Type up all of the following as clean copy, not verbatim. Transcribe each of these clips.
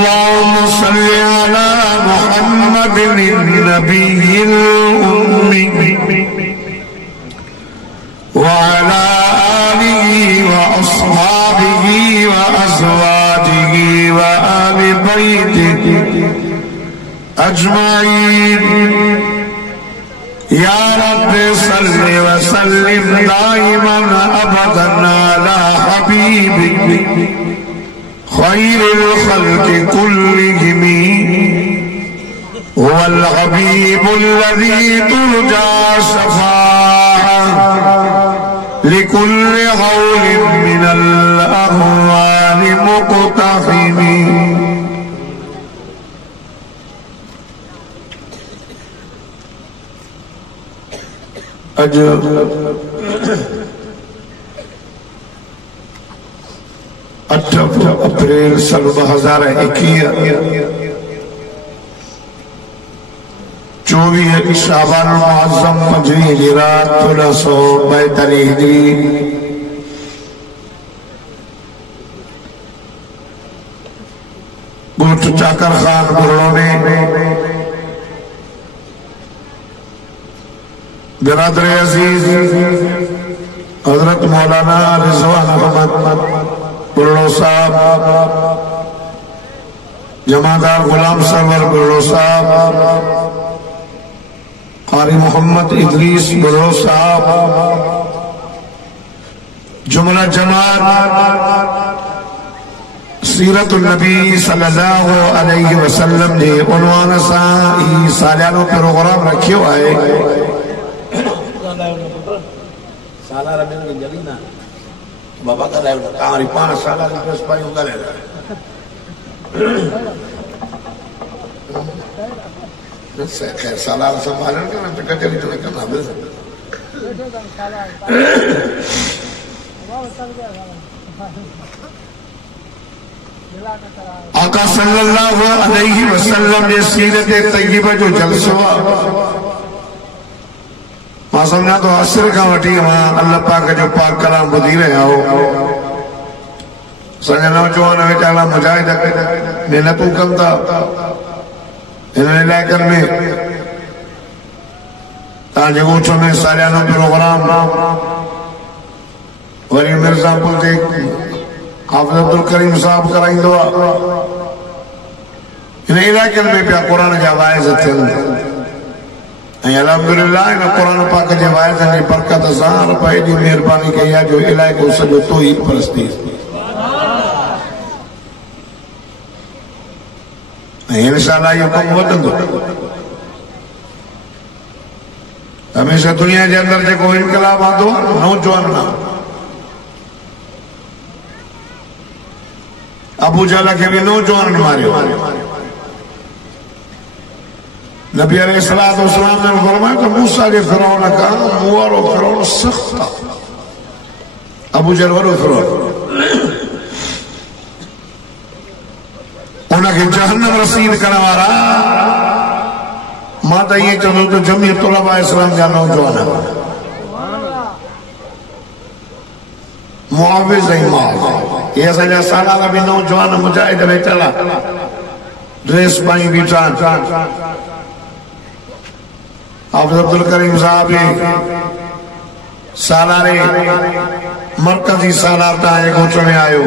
अल्लाहुम्मा सल्लि अला मुहम्मदिन नबिय्यिल उम्मी व अला आलिहि व अस्हाबिहि व अज़वाजिहि व आलि बैतिहि अजमाइन। या रब्बि सल्लि व सल्लिम दाइमन अबदन अला हबीबिक खैरिल खल्क़ि कुल्लिहिम वल हबीबुल लज़ी तुरजा शफ़ाअतुहु लिकुल्लि हौलिन मिनल अहवालि मुक़तहिम। अज 8 अप्रैल सन 2021 24 शाबान मुअज़्ज़म पंजवीं जी रात 1642 हिजरी। गोठ चाकर खान बुर्रों ने बिरादर अजीज हजरत मौलाना रिजवान अहमद बुर्रो साहब, जमादार गुलाम सरवर बुर्रो साहब, कारी मोहम्मद इदरीस बुर्रो साहब, जुमला जमात सीरतुन नबी सल्लल्लाहु अलैहि वसल्लम जे उन्वान सां ही सालियानो प्रोग्राम रखियो आहे। साला रबिन के जलीना बाबा का लाइव कांरी 5 साल की बस पाई होगा ले खैर साला संभालन का ना टका चली तो करना बस आका सल्लल्लाहु अलैहि वसल्लम ने सीरत तय्यबा जो जलसो मां समझा तो असर का वठी मां अल्लाह पाक जो पाक कलाम ॿुधी रहिया हो। असांजा नौजवान वेचारा मुजाहिद महिनतूं कनि था हिन इलाइक़नि में। तव्हांजे ॻोठ में सालियानो प्रोग्राम वरी मिर्ज़ापुर ते हाफ़िज़ अब्दुल करीम साहब कराईंदो आहे। हिन इलाइक़नि में पिया क़ुर जा वाइज़ थियनि ऐं अल्हम्दुलिल्लाह इन क़ुर पाक जे वाइदनि जी बरकत सां रब एॾी महिरबानी कई आहे जो इलाइक़ो सॼो तौहीद परस्ती ऐं इंशाअल्लाह इहो कमु वधंदो। हमेशह दुनिया जे अंदरि जेको इनकलाब आंदो नौजवान अबू जहल खे बि नौजवान मारियो। नबी अलैहिस्सलातु वस्सलाम ने फरमाया तो मूसा जे फिरौन का मुंह वारो फिरौन सख्त अबू जहल वारो फिरौन उनखे जहन्नम रसीद करण वारा मां त ईअं चवंदो त जमीयत उलमा इस्लाम जा नौजवान मुआविज़ ऐं माल ये असांजा सालाना बि नौजवान मुजाहिद वेठल ड्रेस पाई बीठा। हाफ़िज़ अब्दुल करीम साहब सालारे मरकजी सालार तव्हांजे ॻोठ में आयो।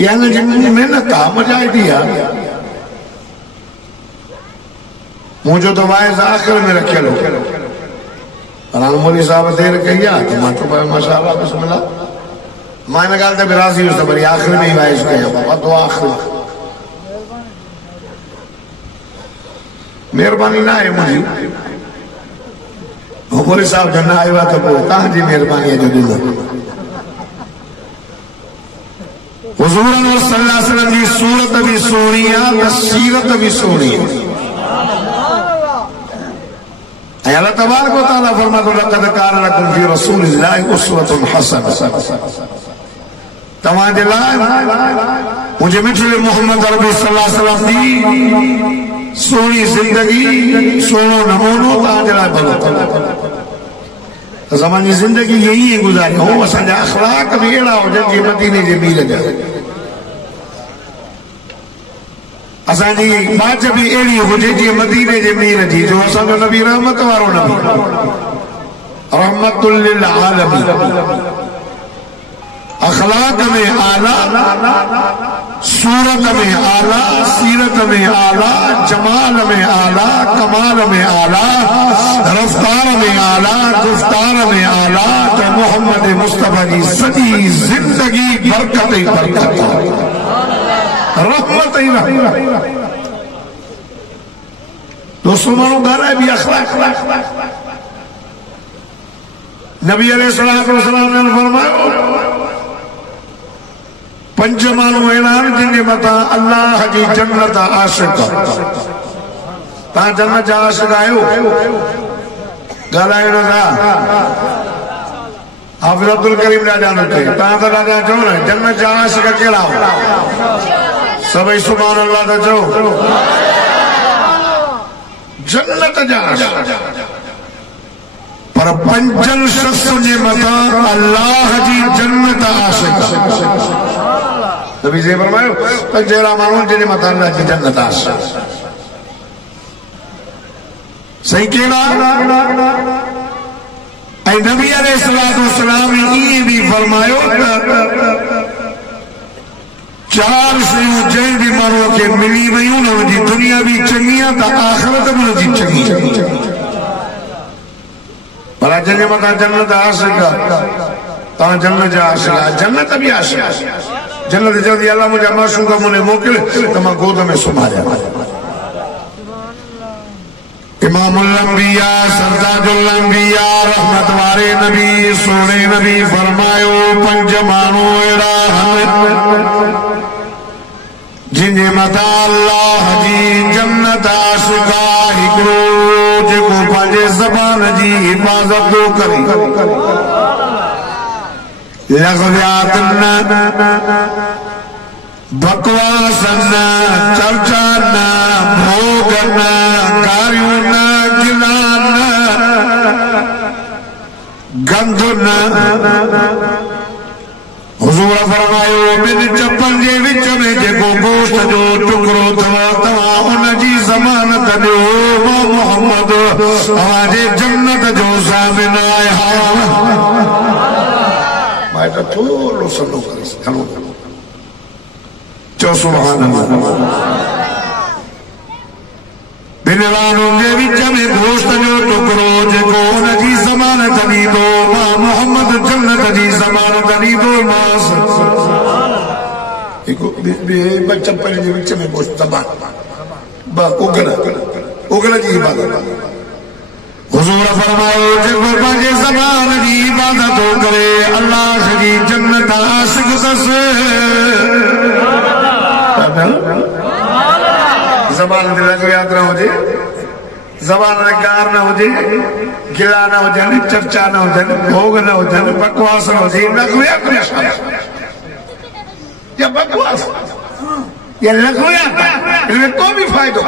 यानी जिन मेहनत आहे मुजाहिदी आहे। मुंहिंजो त वाइज़ आख़िर में रखियल हो पर हाणे मौलवी साहब देर कई आहे त मां चयो माशाअल्लाह बिस्मिल्लाह। मां हिन ॻाल्हि ते बि राज़ी हुयुसि त वरी आख़िर में ई वाइज़ कयां बाबा दुआ आख़िर मेहरबानी ना है मुझी मौलवी साहब जो ना आयो तो तव्हांजी महिरबानी जो ॾिनो। हुज़ूर सल्लल्लाहु अलैहि वसल्लम जी सूरत भी सोहणी आहे त सीरत भी सोहणी आहे। ऐं अल्लाह तबारक व तआला फरमातो लक़द कान लकुम फी रसूलिल्लाहि उस्वतुन हसनह। तव्हांजे लाइ मुंहिंजे मिठड़े मोहम्मद अरबी सल्लल्लाहु अलैहि वसल्लम जी सोहणी ज़िंदगी सोहणो नमूनो तव्हांजे लाइ भलो असां पंहिंजी ज़िंदगी ईअं ई गुज़ारियूं। असांजा अख़लाक बि अहिड़ा हुजनि जीअं मदीने जे मीर जा। असांजी बाच भी अहिड़ी हुजे जीअं मदीने जे मीर जी, जो असांजो नबी रहमत वारो नबी, रहमतुल लिल आलमीन। अखलाक में आला, सूरत में आला, सीरत में आला, जमाल में आला, कमाल में आला, रफ्तार में आला, गुफ्तार में आला, तो मोहम्मद मुस्तफा जी सजी जिंदगी बरकत ही बरकत, रहमत ही रहमत। दोस्तों मानो घर है भी अखलाक। नबी अलैहिस्सलाम ने फरमाया पंज माण्हू अहिड़ा आहिनि जिनजे मथां अल्लाह जी जन्नत आशिक़। तव्हां जन्नत जा आशिक़ आहियो? ॻाल्हायो नथा। हाफ़िज़ अब्दुल करीम ॾाढा न थे, तव्हां त ॾाढा चओ न जन्नत जा आशिक़ कहिड़ा? सभई सुभान अल्लाह था चओ। जन्नत जा आशिक़, पर पंजनि शख़्सनि जे मथां अल्लाह जी जन्नत आशिक़। नबी से फरमायो पंज अहिड़ा माण्हू जिन मथां अल्लाह जी जन्नत आशिक़। सही कहिड़ा? ऐं नबी अलैहिस्सलाम ईअं बि फरमायो त चार शयूं जंहिं बि माण्हूअ खे मिली वयूं न हुनजी दुनिया बि चङी आहे त आख़िरत बि हुनजी चङी। पर जंहिंजे मथां जन्नत आशिक़, तव्हां जन्नत जा आशिक़, जन्नत बि आशिक़। जन्नत चवंदी अल्लाह मुंहिंजा माशूक़ मूं मोकिल त मां गोद में सुम्हारियां। इमामुल अंबिया सरताजुल अंबिया रहमत वारे नबी सोने नबी फरमायो पंज माण्हू अहिड़ा आहिनि जिनजे मथां अल्लाह जी जन्नत आशिक़। हिकिड़ो जेको पंहिंजे ज़बान जी हिफ़ाज़त थो करे, लग़वियात न, बकवास न, चर्चा न, भोग न, गारियूं न, गिला न, गंध न। हुज़ूर फरमायो ॿिनि चपनि जे विच में जेको गोश्त जो टुकड़ो अथव तव्हां उनजी ज़मानत ॾियो, मां मोहम्मद तव्हांजे जन्नत जो ज़ामिन आहियां। माइट थोरो सलो करे चओ सुभान अल्लाह। ॿिनि माण्हुनि जे विच में गोश्त जो टुकड़ो जेको उनजी ज़मानत ॾींदो, मां मोहम्मद जन्नत जी ज़मानत ॾींदोमांस। ॿ चपल जे विच में गोश्त उगल जी इबादत। हुज़ूर फरमायो जेको पंहिंजे ज़बान जी इबादत थो करे अल्लाह जी जन्नत आशिक़ अथसि। ज़बान ते लग़वियात न हुजे, ज़बान ते गार न हुजे, गिला न हुजनि, चर्चा न हुजनि, भोग न हुजनि, बकवास न हुजे, लग़वियात या बकवास या लग़वियात, इनमें को भी फ़ाइदो।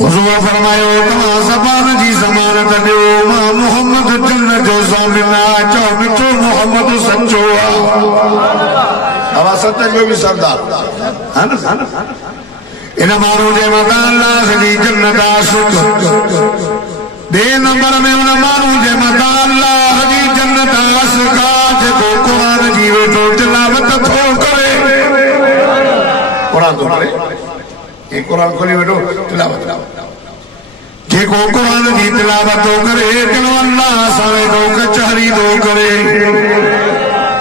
हुज़ूर फरमायो तव्हां ज़बान जी ज़मानत ॾियो, मां मोहम्मद जन्नत जो ज़ामिन आहियां। चओ मिठो मोहम्मद सचो आहे। हवा सच जो भी सरदार है ना। इन माण्हू जे मथां अल्लाह जी जन्नत आशिक़। ॿिए नंबर में उन माण्हू जे मथां अल्लाह जी जन्नत आशिक़ जेको क़ुरान जी वेठो तिलावत थो करे। क़ुरान थो पढ़े, ये क़ुरान खोली वेठो तिलावत, जेको क़ुरान जी तिलावत थो करे ॼणो अल्लाह सां वेठो कचहरी थो करे।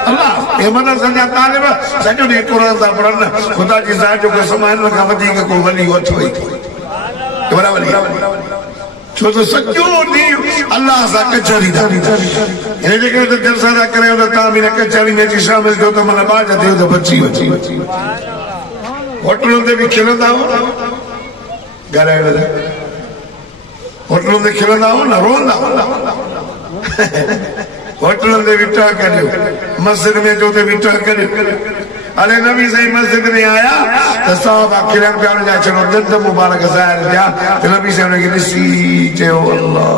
अल्लाह मन सॼा तालिब सॼो ॾींहुं क़ुरान था पढ़नि, ख़ुदा जी ज़ात जो कसम आहे, हिन खां वधीक को वली अथव ई वॾा वली। छो त सॼो ॾींहुं अल्लाह सां कचहरी था। हिन जे करे त जलसा था करियो त तव्हां बि हिन कचहरी में अची शामिल थियो त माना बाज थियो त बची वची। होटलुनि ते बि खिलंदा हो, ॻाल्हाइण होटलुनि ते खिलंदा हो न, रोअंदा होटलुनि ते बीठा करियो, मस्जिद में जो ते बीठा करियो। अरे नबी सही मस्जिद में आया तो साहब खिलण पिया जा चलो दंद मुबारक ज़ाहिर थिया। नबी से उनखे ॾिसी चयो अल्लाह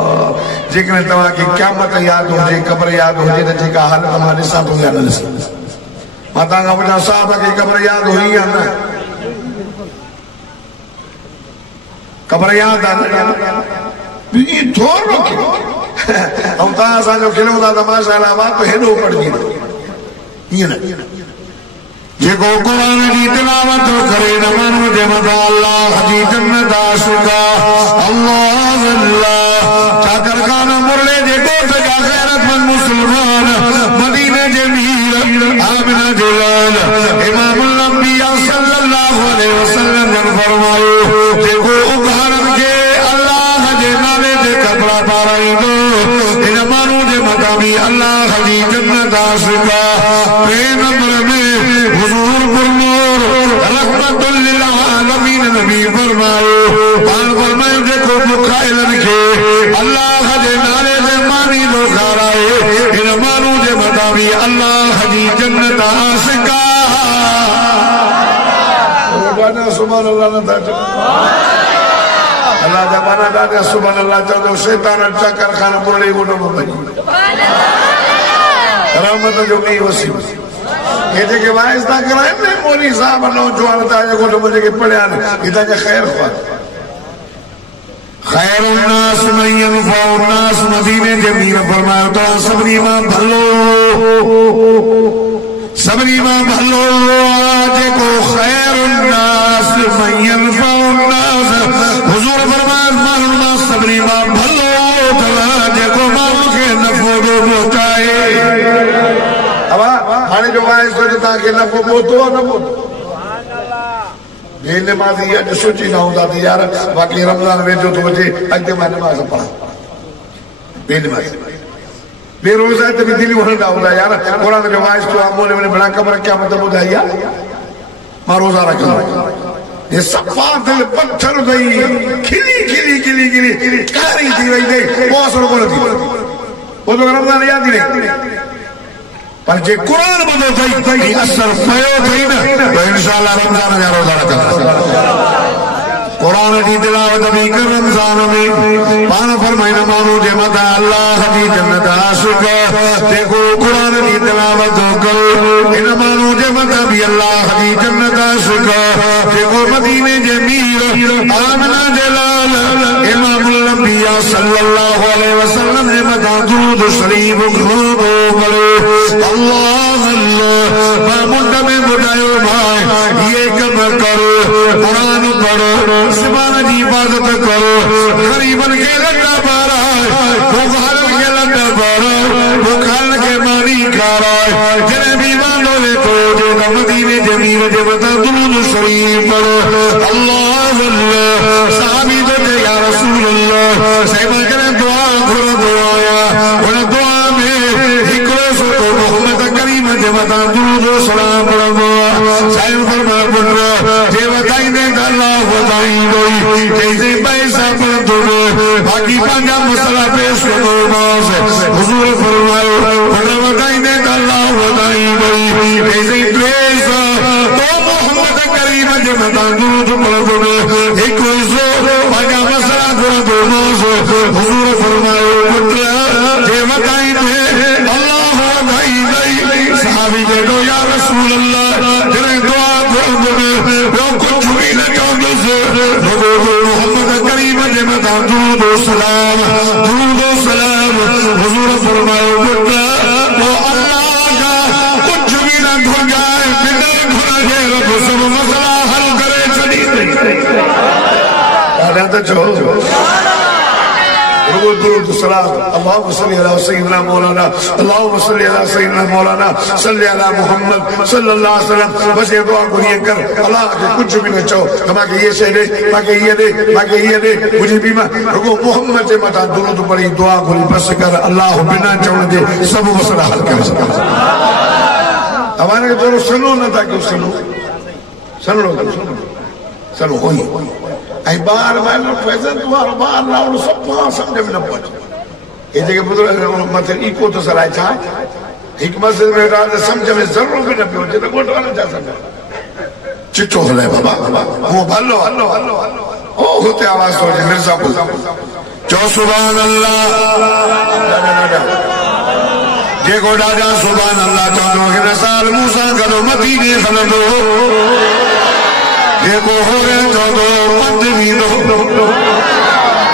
जेकॾहिं तव्हांखे क़यामत यादि हुजे, क़ब्र यादि हुजे त जेका हालत मां ॾिसां थो या न ॾिसां। माता का पुछा साहब की कब्र याद हुई या न? कब्र याद आहे थोरो ऐं तव्हां असांजो खिलूं था त माशाअल्लाह बात तो हेॾो पढ़जी ईअं न जेको क़ुरान जी तिलावत करे न माण्हू जे मथां अल्लाह जी जन्नत आशिका अल्लाह अल्लाह छाकर खान मुरले जे ॻोठ जा ग़ैरतमंद मुस्लमान मदीने जे मीर आमिना जे लाल इमामुल अंबिया सल्लल्लाहु अलैहि वसल्लम ने फरमायो जेको उघाड़नि खे अल्लाह जे नाले ते कपिड़ा पाराईंदो हिन माण्हू जे मथां बि अल्लाह जी जन्नत आशिका ॿिए नंबर में हुजूर गुरनूर रहमतुल लिल आलमीन नबी फरमायो पाण फरमायो जेको बुखाइलनि खे अल्लाह जे नाले ते मानी थो खाराए हिन माण्हू जे मथां बि अल्लाह जी जन्नत आशिका सुभान अल्लाह न था अल्लाह जा माना ॾाढा सुभान अल्लाह चवंदो शैतान चकर खान मुरली ॻोठ में भॼी रहमत जो ॾींहुं वसी ये जेके वाइस था कराइनि न मौलवी साहब नौजवान तव्हांजे ॻोठ में जेके पढ़िया आहिनि ही तव्हांखे ख़ैर ख़्वाह खैरुन नास मन यनफउ नास मदीने जे मीर फरमायो तव्हां सभिनी मां भलो जेको खैरुन नास मन यनफउ नास हुजूर फरमायो माण्हुनि मां सभिनी मां भलो जेको माण्हू खे नफ़ो थो पहुचाए हाणे जो वाइस तो तव्हांखे नफ़ो पहुतो न पहुतो ये नमाज़ी अॼु सोची न हूंदा त यार बाक़ी रमज़ान वेझो थो अचे अॻिते मां नमाज़ पढ़ां बेनमाज़ी बेरोज़ा ते बि दिलियूं हलंदा हूंदा यार क़ुरान जो वाइस तो अमोले में बड़ा कब्र क्या मतलब ॿुधाई आहे मां रोज़ा रखां ये सफ़ा दिल पत्थर अथई खिली खिली खिली खिली कारी थी वई अथई पोइ असरु कोन थी पोइ तो रमज़ान यादि ई न पर जे कुरान ॿुधो अथई असर पियो अथई न त इंशाअल्लाह रमज़ान जा रोज़ा रखंदा कुरान जी तिलावत बि कर रमज़ान में पाण फरमाईंदा माण्हू जे मथां अल्लाह जी जन्नत आशिक जेको कुरान जी तिलावत करे हिन माण्हू जे मथां बि अल्लाह जी जन्नत आशिक जेको मदीने जे मीर आमिना जे लाल इमामुल अंबिया सल्लल्लाहु अलैहि वसल्लम जे मथां दुरूद शरीफ घणो करे अल्लाह अल्लाह मुंड में ॿुधायो भाई ये कम करो कुरान पढ़ो ज़ुबान जी हिफ़ाज़त करो ग़रीबनि खे लटा पाराए बुखारनि खे लटा पाराए बुखारनि खे मानी खाराए जॾहिं बि वांदो वेठो हुजे त मदीने जे मीर जे मथां दुरूद शरीफ पढ़ो अल्लाह अल्लाह सहाबी तो थे या रसूल अल्लाह साहिबा जॾहिं दुआ घुरंदो आहियां उन दुआ में हिकिड़ो सुठो मोहम्मद करीम जे मथां दुरूद सलाम पढ़ंदो आहे साईं फरमायो पुट जे वधाईंदे त अल्लाह वधाईंदो जैसे पैसा पढ़ंदो बाक़ी पंहिंजा मसला पेश कंदोमांस हुजूर फरमायो पुट वधाईंदे त अल्लाह वधाईंदो जैसे पैसा तो मोहम्मद करीम जे मथां दुरूद पढ़ंदो हिकु हिसो पंहिंजा मसला घुरंदोमांस हुजूर फरमायो पुट जे वधाईंदे अल्लाह वधाईंदई सहाबी चयो या रसूल अल्लाह जॾहिं दुआ घुरंदो ॿियो कुझु बि न चवंदुसि मोहम्मद करीम जे मथां दुरूद सलाम हुजूर फरमायो पुट पोइ अल्लाह खां कुझु बि न घुरजाए बिना घुरजे रब सभु मसला हल करे छॾींदई ॾाढा त चओ दुरूद सलाम अल्लाहुम्मा सल्ली अला सय्यिदना मौलाना अल्लाहुम्मा सल्ली अला सय्यिदना मौलाना सल्ली अला मुहम्मद सल्लल्लाहु अलैहि वसल्लम बस ये दुआ को ये कर अल्लाह के कुछ भी न चाहो तमाके ये शे दे माके ये दे मुझे भी रुको मोहम्मद से मता दुरूद पढ़ी दुआ को बस कर अल्लाह बिना चवण दे सब मसला हल कर सके हमारे के तो सुनो न था कि सुनो होई आई बार बार फैजन तुम्हारा बार लाउड सब समझ में न पहुंचे ये जगह बुजुर्ग मतलब इको तो सराय था एक मस्जिद में रात समझ में जरूर भी न पहुंचे तो गोट वाला जा सकता चिट्ठो हले बाबा वो हल्लो ओ होते आवाज तो मिर्जा को जो सुभान अल्लाह जे को डाजा सुभान अल्लाह चवंदो कि साल मूसा कदों मदीने हलंदो जेको होरे तो पंध वींदो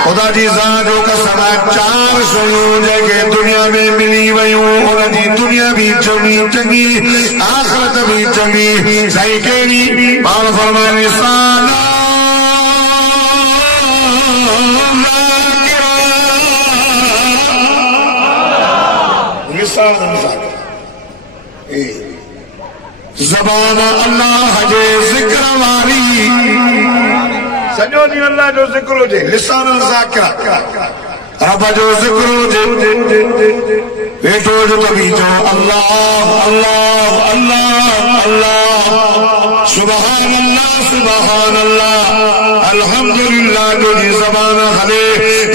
खुदा जी ज़ात जो कसम चार शयूं जेके दुनिया में मिली वयूं उनजी दुनिया भी चंगी चंगी आखिरत भी चंगी सही कहिड़ी पाण फरमाए ज़बान अल्लाह जे ज़िक्र वारी सॼो ॾींहुं अल्लाह जो ज़िक्र हुजे लिसान ज़ाकिरा रब जो ज़िक्र हुजे वेठो जो कभी चओ अल्लाह अल्लाह अल्लाह अल्लाह सुभान अल्लाह अल्हम्दुलिल्लाह जो जी ज़बान हले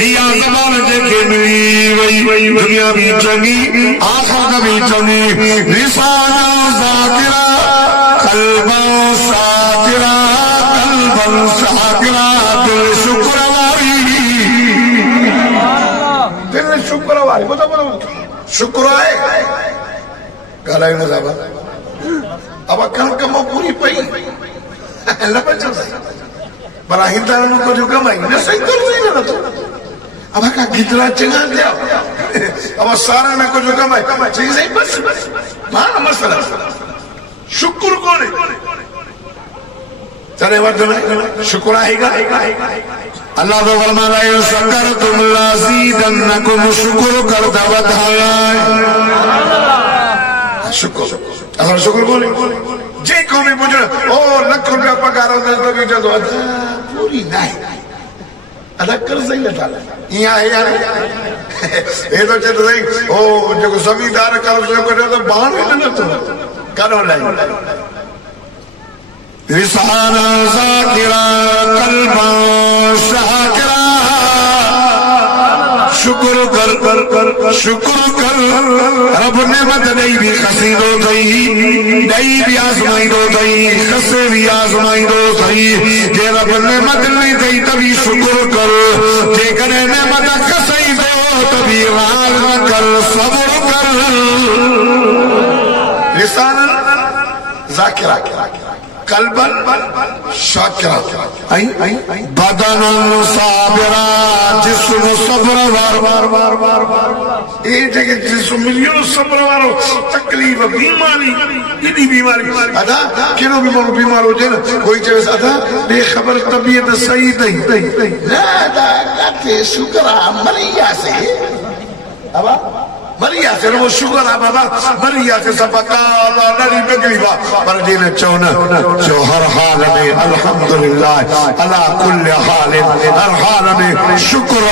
इहा ज़बान जेके मिली वई दुनिया भी चंगी आखिरत भी चंगी लिसान ज़ाकिरा क़ल्बन शाकिरा क़ल्बन शाकिरा दिल शुक्र वारी दिल शुक्र वारी बोलो बोलो शुक्र है ॻाल्हायो न साहब अब कणक मां पूरी पई न बचो पर हिंदुनि को जो कमाई न सही कर नहीं ना तो अब का कितना चंगा दिया अब सारा में को जो कमाई चीज है बस मां मसला शुक्र कौन है चले वदन शुक्र आएगा अल्लाह तो फरमाता है शकरतुम लाज़ीदन्नकुम शुक्र करता वधाया शुक्र असल शुक्र बोले जे को भी पूछ ओ लाख रुपया पगार होता तो भी चलो पूरी नहीं अदा कर सही लता यहाँ है यार ये तो चलो सही ओ जो जमींदार कर जो करे तो बाहर में न तो करो लाई लिसान ज़ाकिरा क़ल्बन शाकिरा शुक्र कर रब नेमत ॾेई भी खसीदो अथई ॾेई भी आज़माईंदो अथई खसे भी आज़माईंदो अथई जे रब नेमत ॾिनी अथई त बि शुक्र कर जेकॾहिं नेमत खसाईंदो त बि राल न कर सब्र कर लिसान ज़ाकिरा क़ल्बन शाकिरा बदन साबिरा जिस्म सब्र वार ये जगह जिस्म मिलियो सब्र वारो तकलीफ बीमारी इदी बीमारी अदा केनो भी मानो बीमार हो जे न कोई चवे अदा बेखबर तबीयत सही नहीं ना दा काते शुक्र मरिया से अब मरिया से वो शुक्र है बाबा मरिया से सब काला नरी बिगड़ी बा पर दिन चौना जो हर हाल में अल्हम्दुलिल्लाह अला कुल्ल हाल हर हाल में शुक्र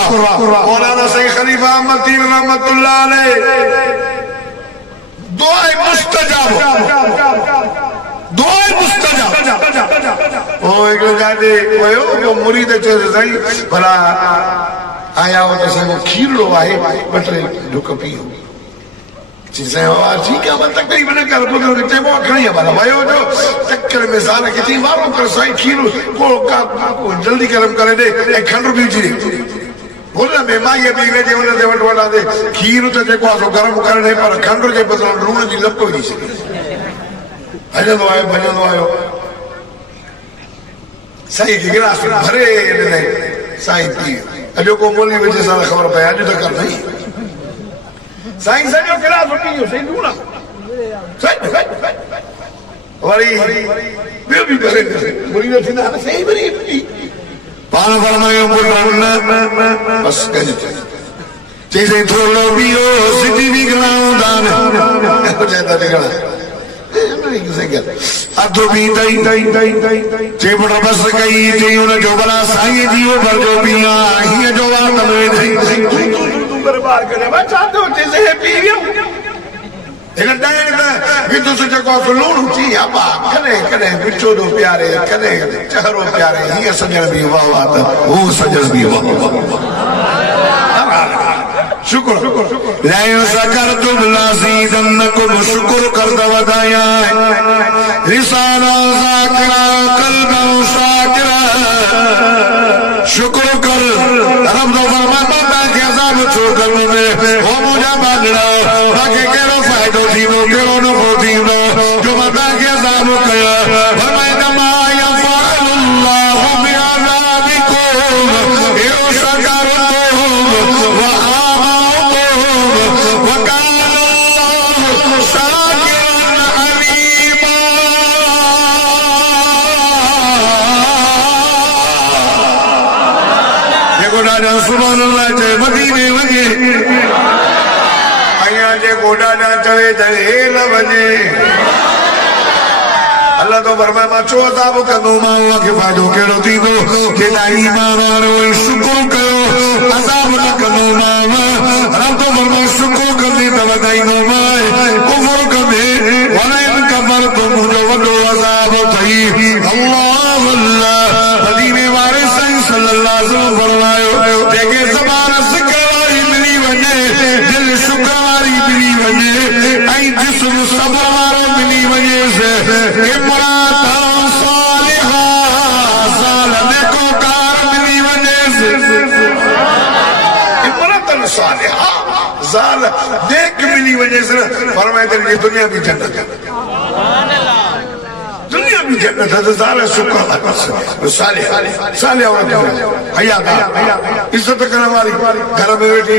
मौलाना सही खलीफा अहमद रहमतुल्लाह अलैह दुआ मुस्तजाब ओ एक गादे कोयो जो मुरीद चले सही भला आया हो तो वो खीरो आहे बटरे ढुक पियो चीजें और ठीक है मतलब तकरीबन कर पुत्र के वो खणी वाला भाई जो चक्कर में सारा कितनी मारो कर सही खीरो को का जल्दी गरम करे दे एक खंड भी जी बोला मैं मां ये भी जे उन दे वडा दे खीर तो जेको सो गरम करने पर खंड के बदल लूण जी लपको दी सके भजनो आयो सही की गिलास भरे ने साईं पी अजो को मोली में जैसा खबर पे आज तक कर नहीं साईं सजो गिलास पियो सही लूणा सही वरी ॿियो बि भरे मोली न थींदा सही भरी पाण फरमायो बस कजे चईं थोरो पियो सिटी भी गलाऊंदा न चईंदा निकला अधो भी दई चेबड़ बस कई चई उन जो भला साईं जी भर जो पिया हिय जो वात में तू बर्बाद करे बचा तो चीज़ है पी वियो इन डाइन द विदु से जको लूण थी अपा कने कने बिचो दो प्यारे कने चहरो प्यारे हिय सजन भी वाह वाह वो सजन भी वाह शुक्र लायो शकरतुम लाज़ीदन्नकुम शुक्र कर दवदाया लिसान ज़ाकिरा क़ल्बन शाकिरा शुक्र कर रब दो फरमाता के अज़ाब छो करने में हो मुझे मांगना बाकी केरो फायदो थींदो केरो न थींदो जो मां खुदा के अज़ाब कयो फरमाया मा यफ़अलुल्लाहु बिअज़ाबिकुम इन शकरतुम व आमनतुम व काना अल्लाहु शाकिरन अलीमा। जेको ॾाढा सुभान अल्लाह चए मदीने वञे अयां जेको ॾाढा चवे त हेल वञे। अल्लाह तो फरमाए मां छो अज़ाब कंदोमांव खे फ़ाइदो कहिड़ो थींदो केॾा ईमान वारो शुक्र कयो अज़ाब न कंदोमांव। रब तो फरमाए शुक्र कंदे त वधाईंदोमांइ कुफ़र कंदे वलइन कफर तो मुंहिंजो वॾो अज़ाब अथई। अल्लाह अल्लाह मदीने वारे साईं सल्लल्लाहु अलैहि वसल्लम फरमायो जेके ज़बान ज़िक्र वारी मिली वञे दिल शुक्र वारी मिली वञे ऐं जिस्म सब्र वारो मिली वञे से इमरातन सालिहा ज़ाल नेकोकार मिली वञे से इमरातन सालिहा ज़ाल नेक मिली वञे से फरमाए त दुनिया भी जन्नत दुनिया भी जन्नत है ज़ाल शुक्र सालिहा सालिहा हयादार इज्जत करने वाली घर में वेठी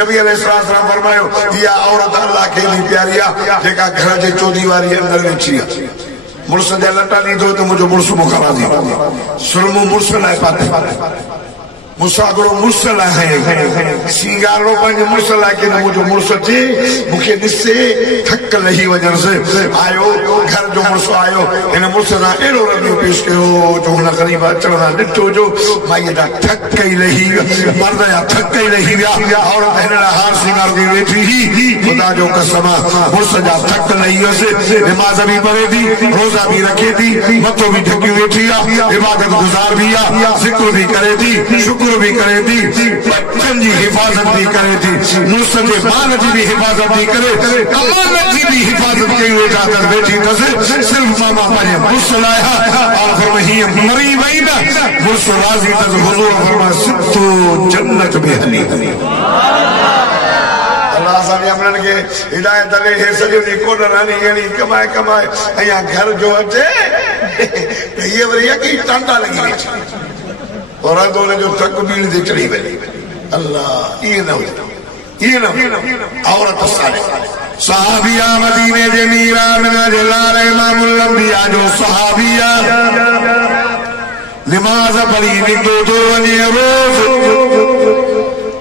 नबी अलैहिस्सलाम फरमायो इहा औरत अल्लाह खे एॾी प्यारी आहे जेका घर जे चोधी वारी अंदर वेठी आहे मुड़ुस जा लटा ॾींदो त मुंहिंजो मुड़ुस मूंखां राज़ी सुरमो मुड़ुस लाइ पाते मुसागरो मुड़ुस लाइ सिंगारो पंहिंजे मुड़ुस लाइ कि मुंहिंजो मुड़ुस अचे मूंखे ॾिसे थक लही वञण से आयो घर जो मुड़ुस आयो हिन मुड़ुस सां अहिड़ो रवैयो पेश कयो जो हुन ग़रीब अचण सां ॾिठो जो माईअ जा थक ई लही मर्द जा थक ई लही विया औरत हिन लाइ हार सिंगार कई वेठी ख़ुदा जो कसम मुड़ुस जा थक लही वियसि नमाज़ बि पढ़े थी रोज़ा बि रखे थी मथो बि ढकी वेठी आहे इबादत गुज़ार बि आहे ज़िक्र बि करे थी शुक्र भी करे थी बच्चन जी हिफाज़त भी करे थी मुड़ुस जे माल जी भी हिफाज़त भी करे अमानत जी भी हिफाज़त कई वेठा कर वेठी अथसि सिर्फ़ मामा पंहिंजे मुड़ुस लाइ आख़िर में हीअ मरी वई न मुड़ुस राज़ी अथसि हुज़ूर फरमाए सिधो जन्नत में हली वञे। अल्लाह असांजे अमलनि खे हिदायत ॾे हे सॼो ॾींहुं कोन रहणी अहिड़ी कमाए कमाए अञा घर जो अचे त हीअ वरी यकी टांटा लॻी वेठी और जो थक बीड़ से चढ़ी वही अल्लाह ये न हुई औरत सहाबिया मदीने जे मीरान जलाल इमामुल अंबिया जो सहाबिया नमाज पढ़ी निकतो तो वञे रोज़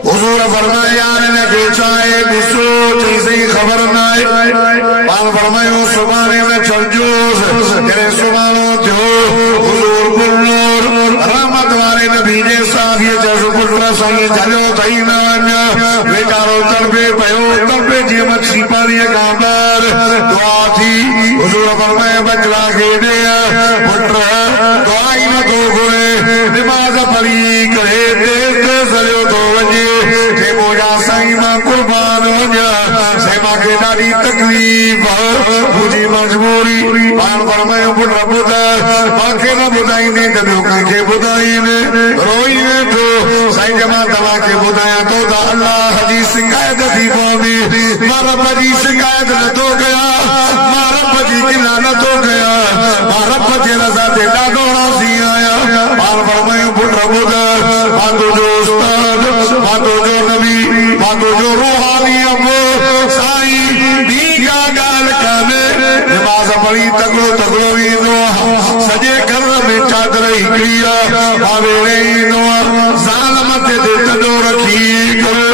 हुज़ूर फरमाया यार इनखे चाहे ॾिसो चई सही ख़बर न आहे पाण फरमायो सुभाणे में चलजोसि जॾहिं सुभाणे थियो हुज़ूर गुलनूर रहमत वारे नबी जे साहिब जो पुट साईं झलियो थई न वञ वेचारो तड़पे पियो तड़पे जीअं मच्छी पाणीअ खां ॿाहिरि दुआ थी हुज़ूर फरमाए बचड़ा खे ॾे पुट दुआ ई नथो घुरे नमाज़ पढ़ी करे देर सॼो थो वञे जेको जा साईं मां कुर्बान वञा से मूंखे ॾाढी तकलीफ़ मुंहिंजी मजबूरी पाण फरमायो पुट ॿुधाए मूंखे न ॿुधाईंदे त ॿियो कंहिंखे ॿुधाईंदे रोई वेठो साईं जमा तव्हांखे ॿुधायां थो त अल्लाह जी शिकायत थी पवंदी मां रब जी शिकायत नथो कयां मां रब जी गिला नथो कयां मां रब जे रज़ा ते ॾाढो राज़ी आहियां पाण फरमायो पुट ॿुधाए मां तुंहिंजो उस्ताद मां तुंहिंजो नबी मां तुंहिंजो रूहानी अबो साईं ॿी का ॻाल्हि कान्हे नमाज़ पढ़ी तगड़ो तगड़ो ईंदो आहे सॼे घर में चादर हिकिड़ी आहे वेड़े ईंदो आहे ज़ाल मथे ते तॾो रखी करे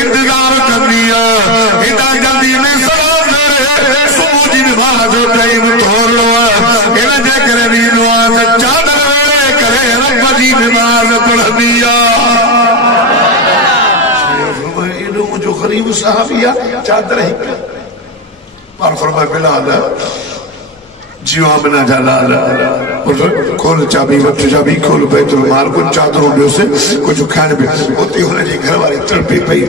इंतज़ार कंदी आहे हेॾा जल्दी में सलाम सुबुह जी नमाज़ जो टाइम थोरो आहे हिन जे करे ईंदो आहे त चादर वेड़े करे रब जी नमाज़ पढ़ंदी आहे एॾो मुंहिंजो ग़रीब साहबी आहे चादर हिकु पाण फरमाए बिलाल जीवामना जा लाल खोल चाबी वठ चाबी खोल बैतुल माल कुछ चादरों ॿियो से कुछ खाइण पियो उते हुनजी घरवारी तड़पे पई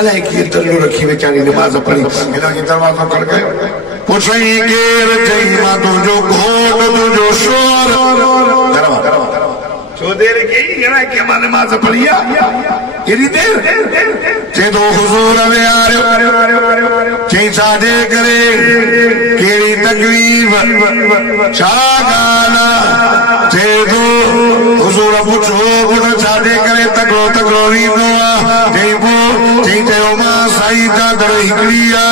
अलाए कीअं तल्लो रखी वेचारी नमाज़ पढ़ी हिनखे दरवाज़ो खड़कायो पुछई केर चई मां तुंहिंजो घोट तुंहिंजो शोर छो वो देर कई जरा के माने मां पढ़िया केरी देर चे तो हुजूर में आ रहे चे सादे करे केरी तकलीफ चागाना चे तो हुजूर पूछो गुण सादे करे तकरो रींदो चे वो चे मां साईं चादर हिकड़िया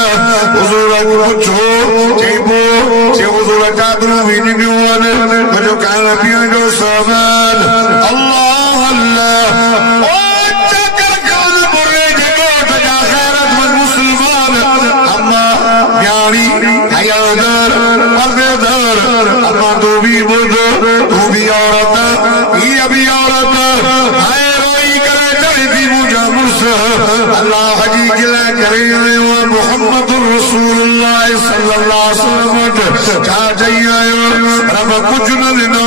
हुजूर पूछो चे वो चे हुजूर चादर भी ॾिनियूं मुझो खाइण पीअण जो सामान अल्लाह अल्लाह ओ चकर कान बुरे जगत जा गैरतमंद मुसलमान अम्मा न्याणी हयादार पर्देदार अम्मा तू भी बुध तू भी औरत ये भी औरत हाय रोई करे चढ़ी मुझा मुर्स अल्लाह जी गिला करे मोहम्मद रसूलुल्लाह सल्लल्लाहु अलैहि वसल्लम छा चई आयो रब कुछ न ॾिनो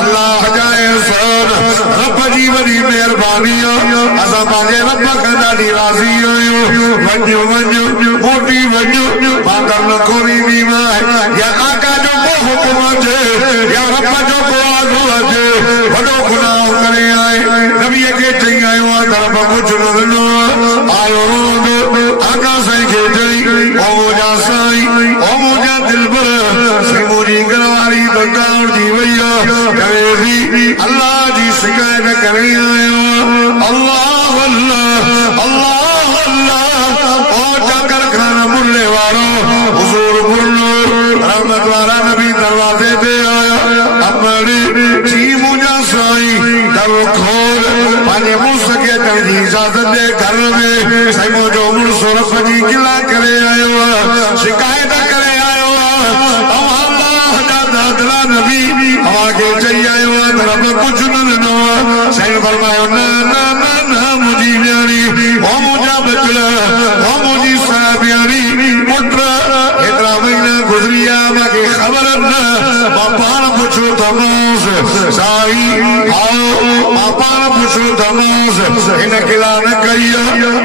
अल्लाह जाए सन रब जी वॾी महिरबानी असां पंहिंजे रब खां ॾाढी राज़ी आहियूं वञो वञो मोटी वञो मां दर न खोलींदी या आका जो को हुकुम अचे या रब जो को आज़ो अचे वॾो गुनाह करे आए नबीअ खे चई आयो रब कुछ न ॾिनो आयो रोंदो आका साईं खे चई ओ मुंहिंजा साईं ओ मुंहिंजा दिलबर से मुंहिंजी घरवारी तो गांव जी वैया करे अल्लाह जी शिकायत करे आयो अल्लाह अल्लाह अल्लाह अल्लाह ओ चकर खान मुल्ले वारो हुजूर मुल्लो रहमत वाला नबी दरवाजे पे आया अपनी जी मुंहिंजा साईं दर खोल पंहिंजे मुर्स खे अचण जी इजाज़त दे घर में साईं मुंहिंजो मुर्स रब जी गिला करे आयो शिकायत करे आयो अल्लाह नबी हमारे चई आयो रब कुछ न ॾिनो साईं फरमायो न न न न मुंहिंजी न्याणी ओ मुंहिंजा बचड़ा ओ मुंहिंजी साहिबानी पुट एतिरा महीना गुज़री विया मूंखे ख़बर न मां पाण पुछो त साईं आओ मां पाण पुछो त हिन गिला न कई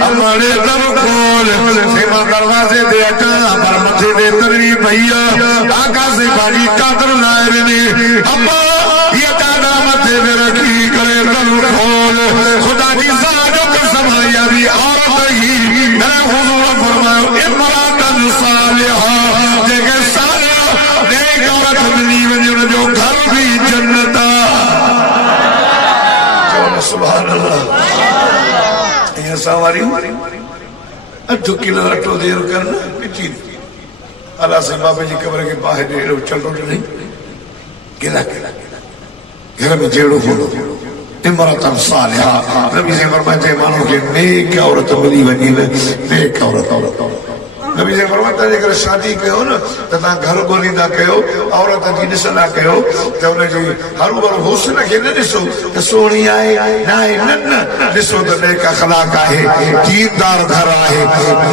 अमाड़े दर खोल से मां दरवाज़े ते अचां पर मथे ते तरी पई आका से भाॼी चादर लाए ॾिनी अम्मा ये चादर मथे ते रखी करे दर खोल खुदा जी साजो कसम या भी औरत ही मेरे हुजूर फरमायो इमरातन सालिहा जेके सालिहा नेक औरत मिली वञण जो घर भी जन्नत सुभान अल्लाह ये सवारी अधु किलो अटो देर करना पिची अल्लाह से बाबे जी कब्र के बाहर डेढ़ चलो नहीं गिला गिला घर में जेड़ो हो इमरातन सालिहा नबी से फरमाते मानो के नेक औरत मिली वनी नेक औरत नबी से फरमाता है अगर शादी कयो न त ता घर गोलींदा कयो औरत जी ॾिसंदा कयो त उन जी हरू भरू हुस्न खे न ॾिसो त सोणी आहे न आहे न ॾिसो त नेक अखलाक आहे दीनदार घर आहे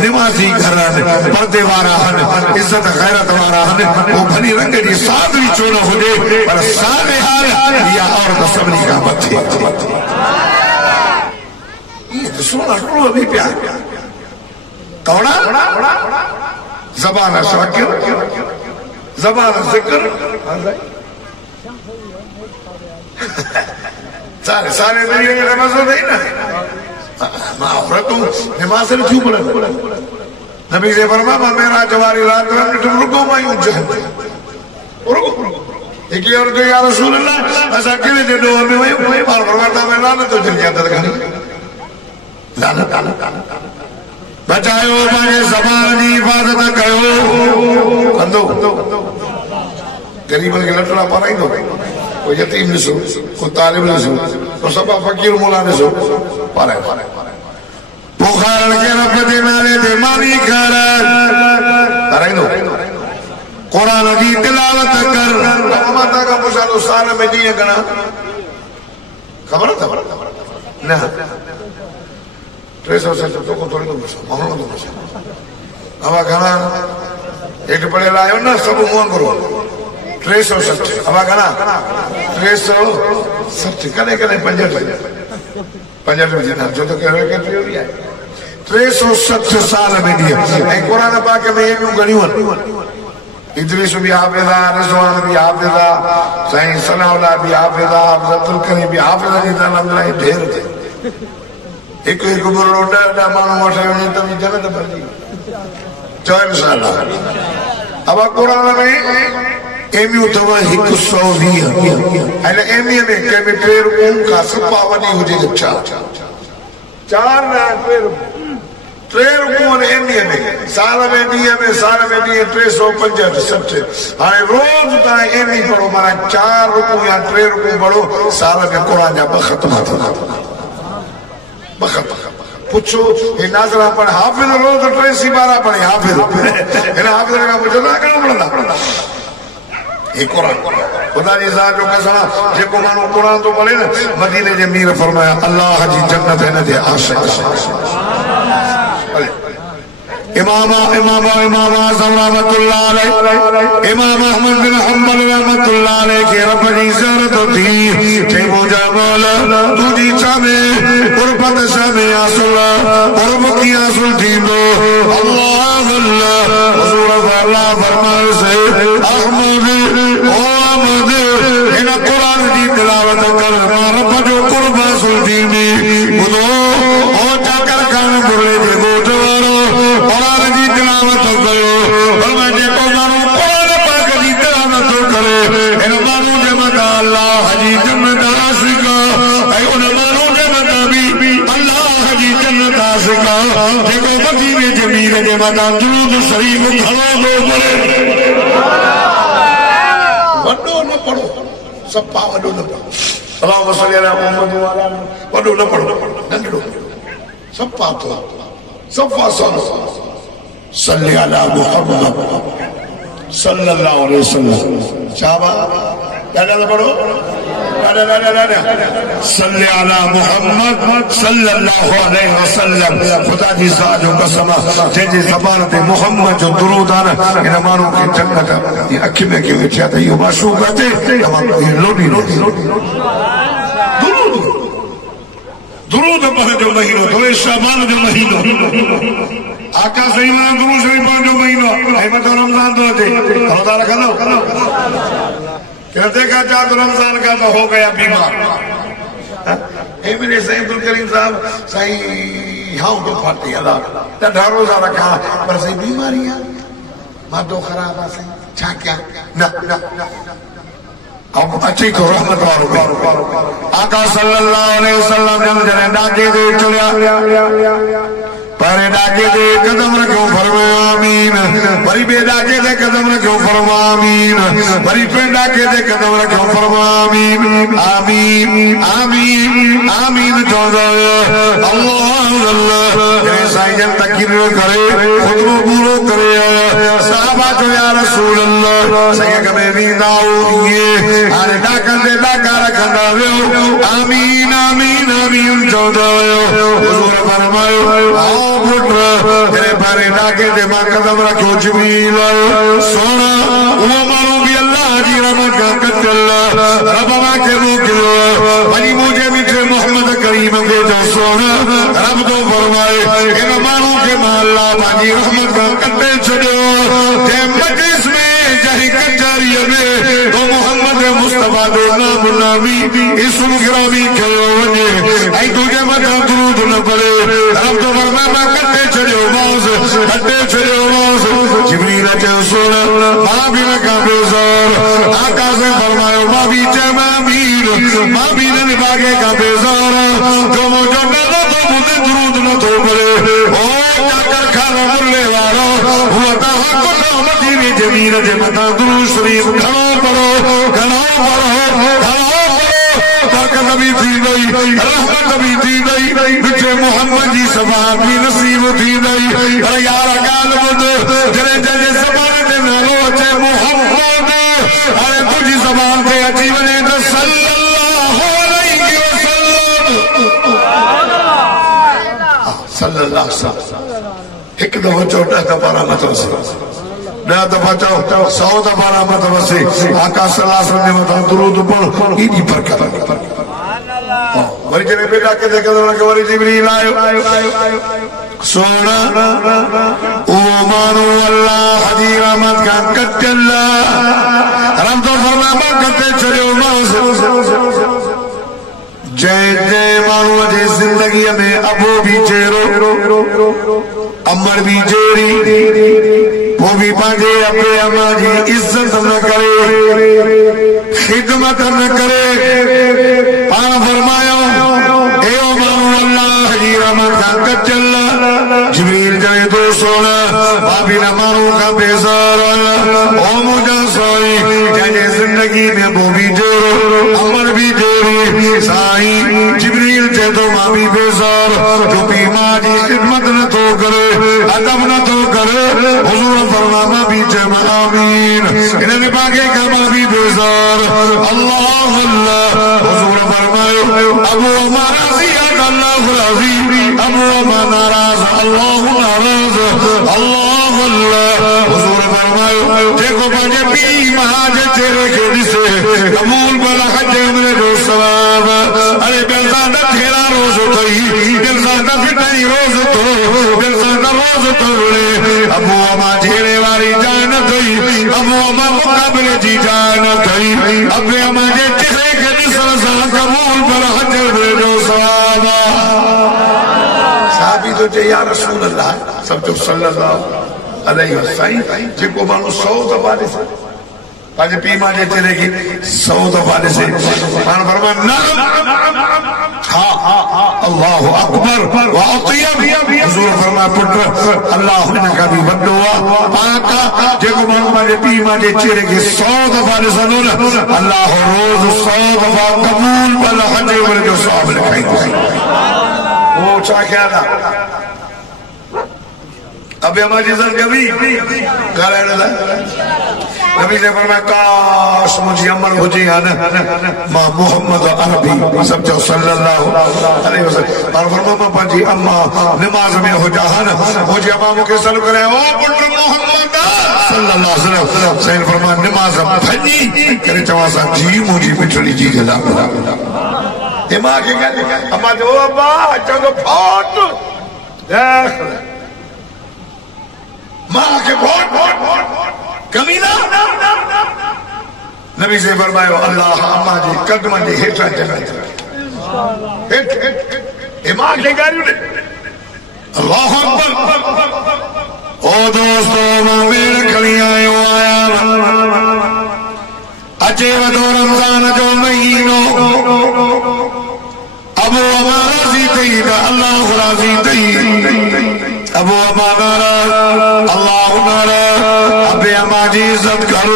निमाज़ी घर आहिनि पर्दे वारा आहिनि इज़त गैरत वारा आहिनि वो भली रंग जी सादरी छो न हुजे पर सालिहा इहा औरत सभिनी खां मथे इहे त सोना टोड़ बि पिया कौड़ा जबान शाकिर जबान जिक्र सारे सारे दुनिया के नमाज नहीं ना मां औरतों नमाज नहीं क्यों पढ़े नबी से फरमाया मेरा जवारी रात में तुम रुको मैं यूं जहन्नम रुको एक और तो या रसूल अल्लाह ऐसा किले दे दो हमें वही बार फरमाता मैं लानत तो चल जाता था लानत बचायो पंहिंजे ज़बान जी हिफ़ाज़त कयो कंदो गरीबन खे लटड़ा पाराईंदो कोई यतीम ॾिसो कोई तालिब ॾिसो कोई सभा फ़कीर मुला ॾिसो पाराए पुखारण खे रब जे नाले ते मानी कर कराईंदो क़ुरान जी तिलावत कर माता खां पुछालो साल में ॾींहं घणा ख़बर अथव न 360 तो को थोड़ी तो मानो तो अब घना एक पड़े लायो ना सब मुंह करो 360 अब घना 360 कने कने 55 जिना जो तो कह रहे के है 360 साल में दिया ए कुरान पाक में ये यूं गणियों इदरीस भी हाफिज़ा, रिज़वान भी हाफिज़ा, साईं सनाउल्लाह भी हाफिज़ा, अब्दुल करीम भी हाफिज़ा जी अल्हम्दुलिल्लाह ढेर थे। एक एक बुरो डा मानो वठे वने त जन्नत भरजी चो इंशाअल्लाह। अब कुरान में एमियो तवा 120 अने एमियो में के में टे रुकूं का सपा वडी हुजे अच्छा चार ना टे रुकूं एमियो में साल में 365 हाने रोज ता एमी पढ़ो माना 4 रुकूं या 3 रुकूं पढ़ो साल में कुरान जा खत्म था पूछो ये नाज़रा पर हाफिज रोज 3 12 पढ़े हाफिज इन हाफिज का मुझे ना करना पड़ता ये कुरान खुदा जी ज़ात जो कसम जेको मानो कुरान तो पढ़े ना मदीने जे मीर फरमाया अल्लाह जी जन्नत है न दे आशिक इमाम आज़म रहमतुल्लाह अलैह इमाम अहमद बिन हंबल रहमतुल्लाह अलैह के रब जी ज़रूरत थी थे मुझा मौला तुझी चाहे कुर्बत चाहे आसल कुर्ब की आसल थींदो अल्लाह अल्लाह हुजूर अल्लाह फरमाए से अहमद ओ अहमद इन कुरान जी तिलावत कर रब जो कुर्ब आसल थींदी बुधो ओ जाकर कान बुले जे गोट वारो कुरान जी तिलावत कयो फरमाए जेको मानो कुरान पाक जी तिलावत करे इन मानो जे मता अल्लाह जी जन्नत आसिका ऐ उन मानो जे मता भी अल्लाह जी जन्नत आसिका जेको मदीने जमीन जे मता दुरूद शरीफ खड़ा हो पड़े वडो न पढ़ो सपा वडो न पढ़ो अल्लाह सल्लल्लाहु अलैहि वसल्लम वडो न पढ़ो नंढड़ो सपा तो सफा सल्ली अला मुहम्मद सल्लल्लाहु अलैहि वसल्लम शाबा दादा पढ़ो दादा सल्ली अला मुहम्मद सल्लल्लाहु अलैहि वसल्लम खुदा जी ज़ात जो कसम जे ज़बान ते मुहम्मद जो दुरूद आना इन मानो के जन्नत ये अखि में के वेठा त यो माशूक अचे तमाम ये लोडी दुरूद पढ़ जो महीनो तो शाबान जो महीनो आका सही में दुरूद शरीफ जो महीनो अहमद रमजान तो अचे खुदा रखनो कहते का चाँद रमजान का तो हो गया बीमार ए मेरे सईद अब्दुल करीम साहब सही हाँ तो फाटी अदा ढा रोजा रखा पर सही बीमारियां मादो खराब आ सही छा क्या ना अब अच्छी तो रहमत वालो आका सल्लल्लाहु अलैहि वसल्लम जने डाके दे चलिया पर डाके दे कदम रखो फरमाया आमीन वरी बे डाके दे कदम रखो फरमाया आमीन वरी पे डाके दे कदम रखो फरमाया आमीन आमीन आमीन आमीन चौदा अल्लाह अल्लाह जने साईं तकरीर करे खुतबो पूरो करे साहबा जो या रसूल अल्लाह सही कमे नींदा ये अरे डाका दे डाका रखंदा वियो आमीन आमीन आमीन चौदा हुजूर फरमायो तेरे बारे डाके दे मां कदम रखो जिब्रील सोना वो मानो भी अल्लाह जी रहमत का कतल रब के मोकिलो वली मुझे मिठे मोहम्मद करीम के जो सोना रब तो फरमाए इन मानो के अल्लाह बाजी रहमत का कटे छड़ो ते मजलिस में जही कचहरी में तो मोहम्मद मुस्तफा दो नाम नामी इसम गिरामी कयो वने ऐ तुझे मता दुरूद न पड़े रब तो फरमाए कटे छड़ो मौज कटे छड़ो मौज जिब्रील ने सोना मां भी लगा बेजार आका से फरमायो मां भी जमामीर मां भी ने भागे का बेजार जो मुझे न तो मुझे दुरूद न तो पड़े ओ जाकर खाना मुल्ले वालो हुआ ता हक मदीने जमीन जे मता दुरूद शरीफ घणो पढ़ो बरकत भी थी गई रहमत भी थी गई मिठे मोहम्मद जी सभा भी नसीब थी गई अरे यार गाल बुध जरे जरे ज़बान ते नालो अचे मोहम्मद अरे तुझी ज़बान ते अची वने तो सल्लल्लाहु अलैहि वसल्लम सल्लल्लाहु अलैहि वसल्लम एक दफा चौथा दफा रहमत नया दफा चाहो 100 दफा रहमत वसे आका सल्लल्लाहु अलैहि वसल्लम ने दुरूद पढ़ ईदी बरकत वरी जने बेटा के वरी जिब्रील आयो सोना ओ मानो अल्लाह हदी रहमत का कच्चल्ला रब तो फरमामा करते चलो मास जय जय मानो जे जिंदगी में अबू भी चेरो अमर भी जेरी वो भी पाजे अपने अम्मा जी इज्जत न करे खिदमत न करे पान फरमायो एओ मानो अल्लाह जी रहमत का कच्चल्ला जिब्रील जाए तो सोना बाबी न मानो का बेजार ओ मुझा सोई जाए जिंदगी में वो भी जेरो अमर भी जेरी साई जिब्रील जाए तो मामी बेजार जो भी माँ जी खिदमत न तो करे अदब न तो करे हुजूर फरमामा भी जमा आमीन इन्होंने पाके कमा भी बेजार अल्लाह अल्लाह हुजूर फरमायो अबू हमारा जियाद अल्लाह राजी अबू हमारा नाराज अल्लाह नाराज अल्लाह अल्लाह हुजूर फरमायो देखो पाजे पी महाज तेरे के दिसे कबूल बला हज मेरे जो सवाब अरे बेलसादा तेरा रोज तई बेलसादा फिटाई रोज तो बेलसादा रोज तो अबू अमा झेड़े वाली जान थई अबू अमा मुकाबले जी जान थई अबे अमा जे चेहरे के दिसन सा कबूल पर हजर दे जो सवाब साहबी तो जे या रसूल अल्लाह सब जो सल्लल्लाहु अलैहि वसल्लम जेको मानो 100 दफा ॾिसे पंहिंजे पीउ मां जे चेहरे खे 100 दफा ॾिसे पाण फरमाए हा अल्लाह अकबर व अतियब हुजूर फरमाए पुट अल्लाह हिनखां बि वॾो आहे पाक जेको माण्हू पंहिंजे पीउ मां जे चेहरे खे 100 दफा ॾिसंदो न अल्लाह रोज़ 100 दफा कबूल भल हज उमिरि जो सवाब लिखाईंदो वो छा ख्याल आहे अबे हमारी कभी नबी ने फरमाया काश मुझे अमल हुजे हा न मां मोहम्मद अरबी सब जो सल्लल्लाहु अलैहि वसल्लम और फरमाया पंहिंजी अम्मा नमाज में हुजा हा न मुझे अम्मा मूंखे सलाम करे ओ पुट मोहम्मद सल्लल्लाहु अलैहि वसल्लम सही फरमाया नमाज भॼी करे चवां सा जी मुंहिंजी मिठड़ी जी जला ए मां खे अम्मा जो अब्बा चंगो फोट देख मां के बहुत कमीना नबी से फरमायो अल्लाह अम्मा जी कदम जे हेठा जन्नत हेठ मां के गारियो ने अल्लाह अकबर ओ दोस्तों मां वेड़ खणी आयो आया अचे वदो रमजान जो महीनो अबू अमा राज़ी थई त अल्लाह राज़ी थई अबू अमा नाराज अल्लाह नाराज अबे अमा जी इज्जत कर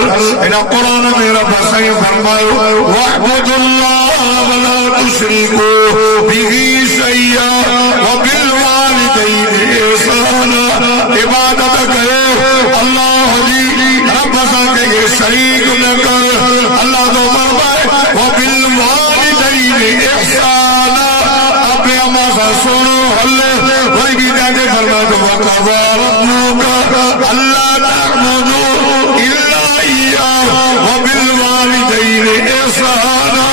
इन कुरान में रब सही फरमायो वअबुदुल्लाह वला तुशरिकू बिही शैया व बिल वालिदैनि ihsana इबादत करो अल्लाह जी रब के शरीक न कर अल्लाह तो फरमाए व बिल वालिदैनि ihsana अबे अमा सा सुनो हल्ले वही भी जाके फरमाया वक़ज़ा रब्बुका अल्ला तअबुदू इल्ला इय्याहु व बिल वालिदैनि ihsana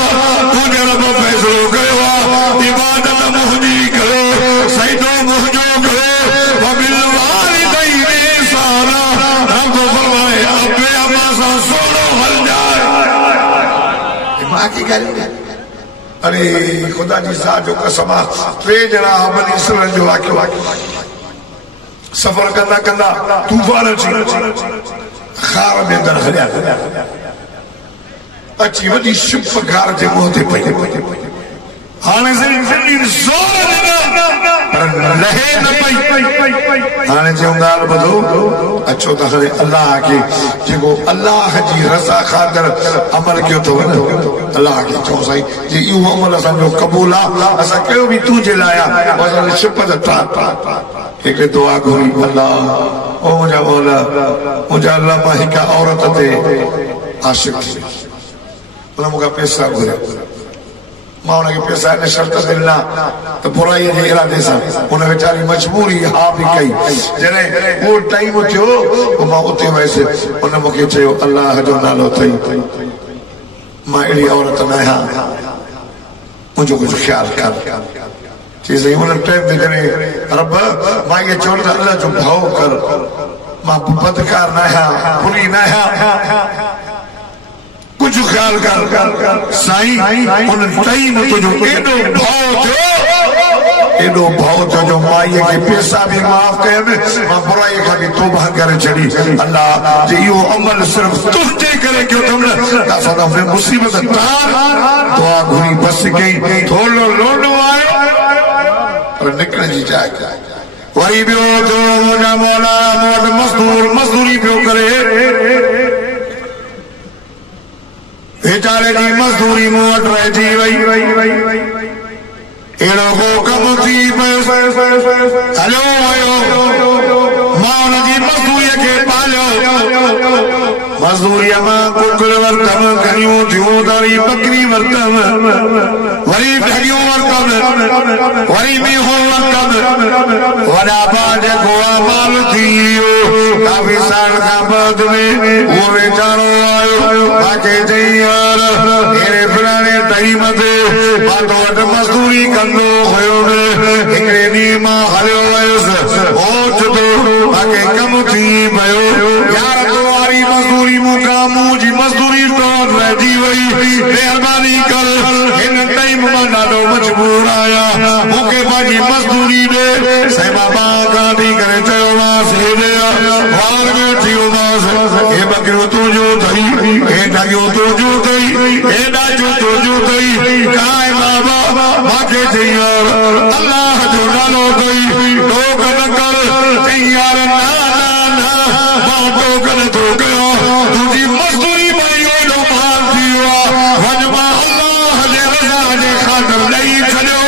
तुझे रब फैसलो कयो इबादत मुंहिंजी करो सजदो मुंहिंजो करो व बिल वालिदैनि ihsana रब फरमाए अबे अम्मा सां सुनो हल जाए मां की ॻाल्हि अरे खुदा जी साथ जो कसम टे ॼणा बनी इसराइल जो वाक़ियो सफर कंदा कंदा तूफान अची खार में अंदर हलिया अची वॾी शिप खार जे मुंहं ते पई हाणे ज़िंदगी ज़ोर पर लहे न पई हाणे चऊं ॻाल्हि ॿुधो अचो त हाणे अल्लाह खे जेको अल्लाह जी रज़ा ख़ातिर अमल कयो अथव न अल्लाह खे चओ साईं जे इहो अमल असांजो क़बूल आहे असां कयो बि तुंहिंजे लाइ आहे असांजी शिप त हिकु दुआ घुरी अल्लाह ओ मुंहिंजा मौला मुंहिंजा अल्लाह मां हिकु औरत ते आशिक़ थी उन मूंखां पैसा घुरिया मां उनखे पैसा इन शर्त ते ॾिना त बुराईअ जे इरादे सां उन वीचारी मजबूरी हा बि कई जॾहिं उहो टाइम थियो पोइ मां उते वियुसि उन मूंखे चयो अल्लाह जो नालो अथई मां अहिड़ी औरत न आहियां मुंहिंजो कुझु ख़्यालु कर चई साईं उन टाइम ते जॾहिं रब मां इहे चवण त अल्लाह जो भाउ कर मां बदकार न आहियां, बुरी न आहियां। कुछ ख्याल कर साईं, उन टाइम तुझो एडो भाव थियो जो माईअ खे पैसा भी माफ़ कयनि, मां बुराई खां भी तौबा करे छड़ी। अल्लाह जे इहो अमल सिर्फ तुंहिंजे करे कयो अथमि न, त असां त मुसीबत दुआ घुरी बस कई, थोरो लोॾो आयो पर निकिरण जी जाइ वरी ॿियो जो मुंहिंजा मौला मूं वटि मज़दूरी पियो करे, वेचारे जी मज़दूरी मूं वटि रहिजी वई। अहिड़ो को कम थी पियो हलियो वियो, मां हुनजी मज़दूरीअ खे पालियो। मज़दूरीअ मां कुकुर वरितमि, घणियूं थियूं त वरी बकरी वरितमि, वरी ढगियूं वरितमि, वरी मीहूं वरितमि। वॾा भाउ जेको आहे माल थी वियो, काफ़ी साल खां बाद में उहो वीचारो आयो, मूंखे चई यार अहिड़े फलाणे टाइम ते मां तो वटि मज़दूरी कंदो हुयो, हिकिड़े ॾींहुं मां हलियो वयुसि, मूंखे कम थी पियो यार, तो वारी मज़दूरी मूंखां मुंहिंजी मज़दूरी तो रहिजी वई, महिरबानी कर हिन टाइम मां ॾाढो मजबूर आहियां, मूंखे पंहिंजी मज़दूरी ॾे। साईं बाबा गांधी करे चयोमांसि, हेॾे वार में वठी वियोमांसि, हे बकरियूं तुंहिंजो अथई, हे ढगियूं तुंहिंजूं अथई, हे ॾाजूं तुंहिंजूं अथई। काए बाबा मूंखे चई यार अल्लाह जो नालो अथई, टोक न कर। चई यार न मां टोक नथो कयो, तुंहिंजी मज़दूरी में एॾो माल थी वियो आहे, वञ मां अल्लाह जे रज़ा जे ख़ातिर ॾेई छॾियो।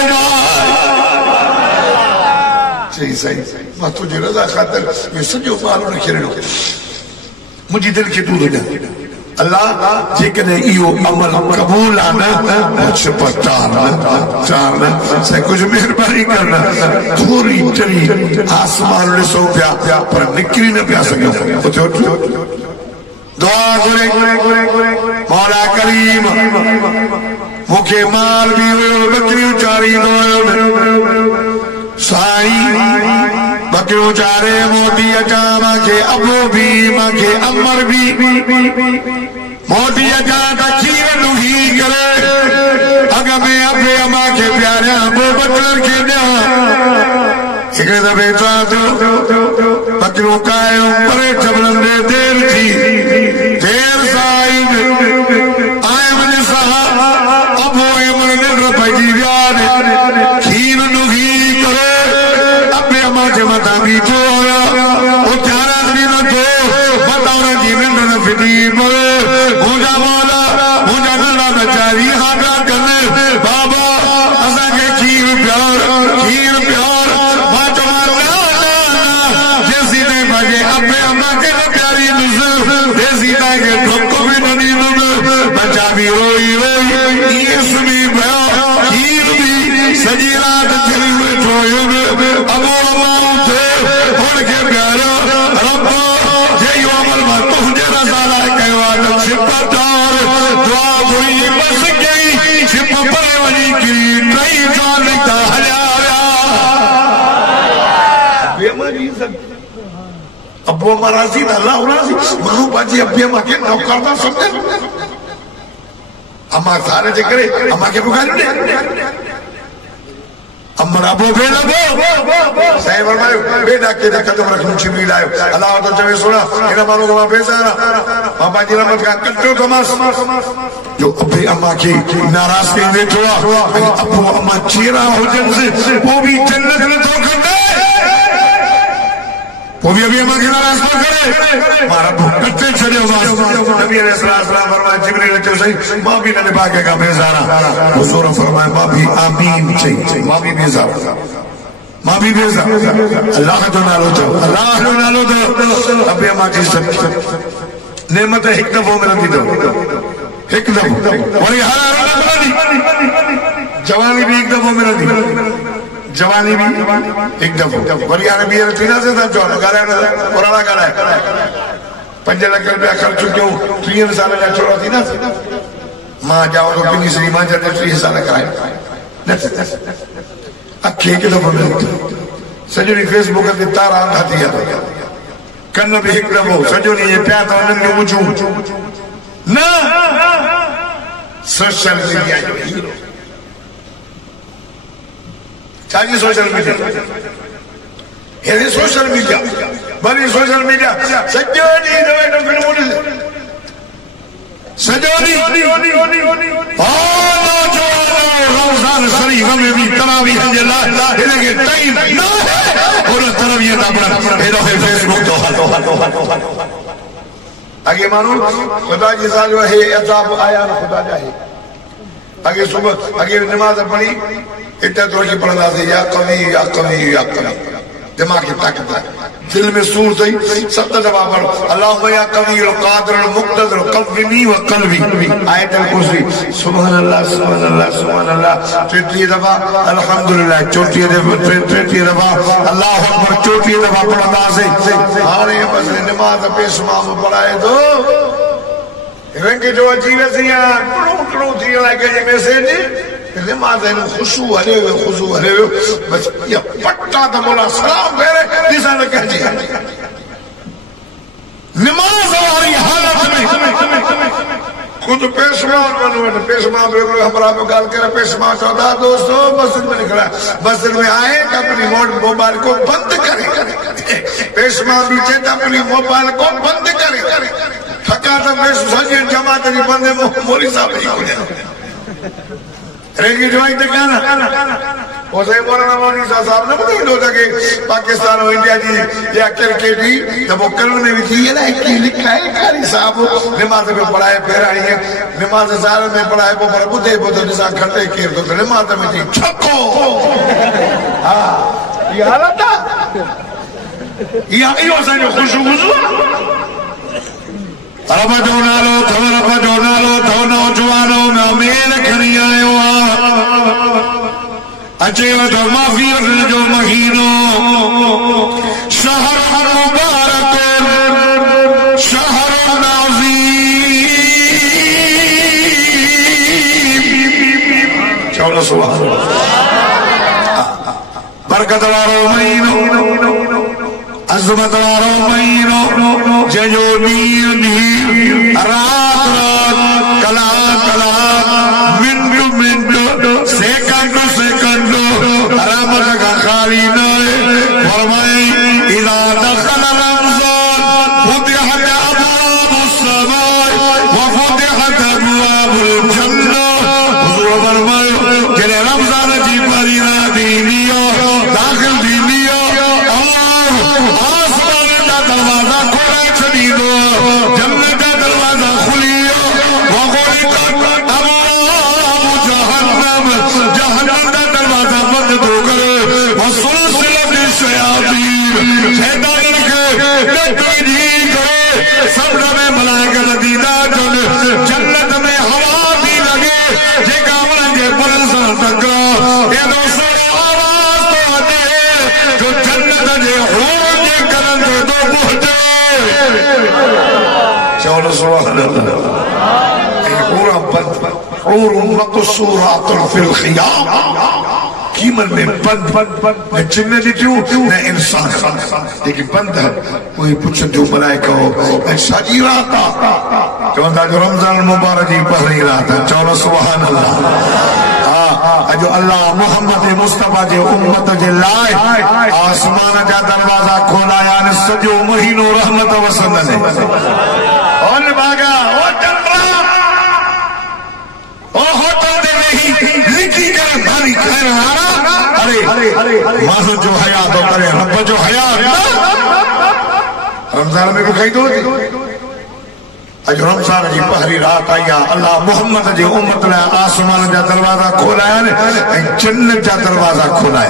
चई साईं मां तुंहिंजी रज़ा ख़ातिर इहो सॼो माल हुनखे ॾिनो, मुंहिंजी दिलि खे तूं ॾिजां। अल्लाह जेकॾहिं इहो अमल क़बूल आहे न, साईं कुझु महिरबानी कर न, थोरी चढ़ी आसमान ॾिसो पिया पर निकिरी न पिया सघूं। दुआ घुरे मौला करीम मूंखे माल बि हुयो, बकरियूं चारींदो हुयो साईं, बकरियूं चारे मोटी अचां, मूंखे अबो बि मूंखे अमर बि मोटी अचां त खीर ॾुही करे अॻ में अबे मूंखे प्यारियां अबो बकरनि खे ॾियां। हिकिड़े दफ़े चवां थो बकरियूं कायूं परे छबरनि ॾे, देर थी, देर सां आयम ॾिसां अबो निंड पइजी विया, खीर ॾुही करे अबे मूंखे मथां बीठो हुयो, उथारण बि नथो, मथां हुनजी निंड न फिटी पए। मुंहिंजा मौला मुंहिंजा नंढा बच्चा रिहा पिया कनि, बाबा असांखे खीर प्यार, खीर प्यार। मां चवां जेसीं ताईं पंहिंजे अबे मूंखे न प्यारींदुसि, तेसीं ताईं खे ढुक बि न ॾींदुमि। बच्चा बि रोई रोई ईअं सुम्ही पियो, खीर बि सॼी राति चली वेठो हुयुमि। अबो हुनखे प्यारियो रब जे इहो अमल मां तुंहिंजे रज़ा लाइ कयो आहे, त छिप तार दुआ घुरी बस कई, छिप परे वञी किरी, टई साल निकिता हलिया विया। अबो मां राज़ी त अल्लाह राज़ी, माण्हू पंहिंजी अबे मां खे नौकर था सम्झनि। अमा सारे जे करे अमा खे बुखारियो ॾे, अमर अबो भेण साईं फरमायो बेटा केॾा कदम रखूं छिमी लायो। अल्लाह तो चवे सुना हिन माण्हू खे मां बेज़ार आहियां, मां पंहिंजी रहमत खां कटियो थोमांसि जो अबे अमा खे नाराज़ करे वेठो आहे, ऐं अबो अमा चेरा हुजनि पोइ बि जन्नत नथो खटे, पोइ बि अबे अमा खे नाराज़ न करे, मां रब कटे छॾियोमांसि। नबी अलैहिस्सलाम फरमाया जिब्रील अचो सही, मां बि नंढे भाॻे खां बेज़ार आहियां। हुज़ूर फरमाया मां बि आमीन चई, मां बि बेज़ार, मां बि बेज़ार। अल्लाह जो नालो चओ, अल्लाह जो नालो चओ। अबे अमा जी सभु नेमत हिकु दफ़ो मिलंदी अथव, हिकु दफ़ो, वरी हर जवानी बि हिकु दफ़ो मिलंदी, जवानी भी एक दफो, वरी हाणे ॿीहर थींदासीं था चवनि ॻाल्हाइण पुराणा ॻाल्हाए 5 लख रुपया ख़र्च कयूं, 30 साल जा छोरा थींदासीं। मां जाओ तो पिनी श्री मां जा 30 साल कराए अखे हिकु दफ़ो मिलंदी, सॼो ॾींहुं फेसबुक ते तारा अंधा थी विया, कन भी एक दफ़ो सॼो ॾींहुं पिया त उन्हनि खे ॿुधूं न सोशल मीडिया जो हीरो छाजी सोशल मीडिया हेॾे social media worry social media सॼो ॾींहुं वेठो फिल्मूं ॾिस सॼो रमज़ान शरीफ़ में भी तरावीह जे लाइ हिनखे टाइम न उन तरावीह ता हेॾो फेसबुक तो अॻे माण्हू ख़ुदा जी ज़ाल हे अज़ाब आया न ख़ुदा जा हे अॻे सुबुह अॻे नमाज़ पढ़ी हिते तो की पढ़ंदासीं या कवी या कवी या कवी दिमाग की ताकत दिल में सूर थई 7 दफ़ा पढ़ो अल्लाहुम्मा या कवील कादिर मुक़तदिर क़व्विनी व क़ल्बी आयतुल कुर्सी सुभान अल्लाह 33 दफ़ा अल्हम्दुलिल्लाह 34 दफ़ा अल्लाहु अकबर 34 दफ़ा पढ़ंदासीं हाणे बस नमाज़ पेशमा में पढ़ाए तो रंग जो अची वसी टुड़ू थी लागे मैसेज नमाज़ खुशू हले बस ये पट्टा तो बोला सलाम फेरे दिशा न कहजी नमाज वाली हालत में खुद पेशवा हमारा गाल कर पेशवा चौथा दोस्तों मस्जिद में निकला मस्जिद में आए तो अपनी मोबाइल को बंद करे पेशवा भी चेता अपनी मोबाइल को बंद करे थका तो जमात बंद मोली साहब रेगी जवाई तक ना ओसे मौलाना मौनी साहब ने बताया था कि पाकिस्तान और इंडिया जी या क्रिकेट जी जब वो कल में भी थी ना कि लिखा है कारी साहब नमाज में पढ़ाए फेरानी है नमाज साल में पढ़ाए वो पर बुधे निशा खटे केर तो नमाज में थी छक्को हां ये हालत था ये आयो साजो खुशू रब जो नालो थो नौजवानो में अमीर खणी आयो अचे वठो माफ़ियत जो महीनो शहर मुबारक शहर नाज़ीम चलो सुभान अल्लाह बरकत वारो महीनो अज़मत वारो महीनो जंहिंजो ॾींहुं रात कलाक मिंट सेकंड रहमत खां ख़ाली न आहे फरमाई इज़ा दख़ल रमज़ान फुतिहत अबवाबुस समाअ व फुतिहत अबवाबुल जन्नह हुज़ूर फरमायो जॾहिं रमज़ान जी पहिरीं रात ईंदी दाख़िल थींदी आसमान जा दरवाज़ा खोले छॾींदो जन्नत जा दरवाज़ा खुली जहन्नम जा दरवाज़ा बंद थो करे शैतान खे सब्र में मलाइकत दीदा जन्नत में हवा थी लगे जेका उन्हनि जे पुरनि सां टकरा एॾो सुहिणो आवाज़ थो अचे जो जन्नत जे हूर जे कननि ते थो पहुचे चवण सुभान अल्लाह पूरा बंद और मक़सूरातुन फिल ख़ियाम कीमत में बंद न जिन्न ॾिठियूं न इंसान लेकिन बंद कोई पुछनि जो मलाइका हो ऐं साॼी रात चवंदा जो रमज़ान मुबारक जी पहिरीं रात चवण सुभान अल्लाह अॼु अल्लाह मोहम्मद मुस्तफ़ा जे उम्मत जे लाइ आसमान जा दरवाज़ा खोलाया आहिनि सॼो महीनो रहमत वसंदनि ओन भागा ओ चंद्रा ओ होटल दे लिखी करे भारी खाइण वारा अरे माण्हू जो हया तो करे रब जो हया रमज़ान में भी खाईंदो अॼु रमज़ान जी पहिरीं रात आई आहे अल्लाह मोहम्मद जे उम्मत लाइ आसमान जा दरवाज़ा खोलाया आहिनि ऐं जन्नत जा दरवाज़ा खोलाया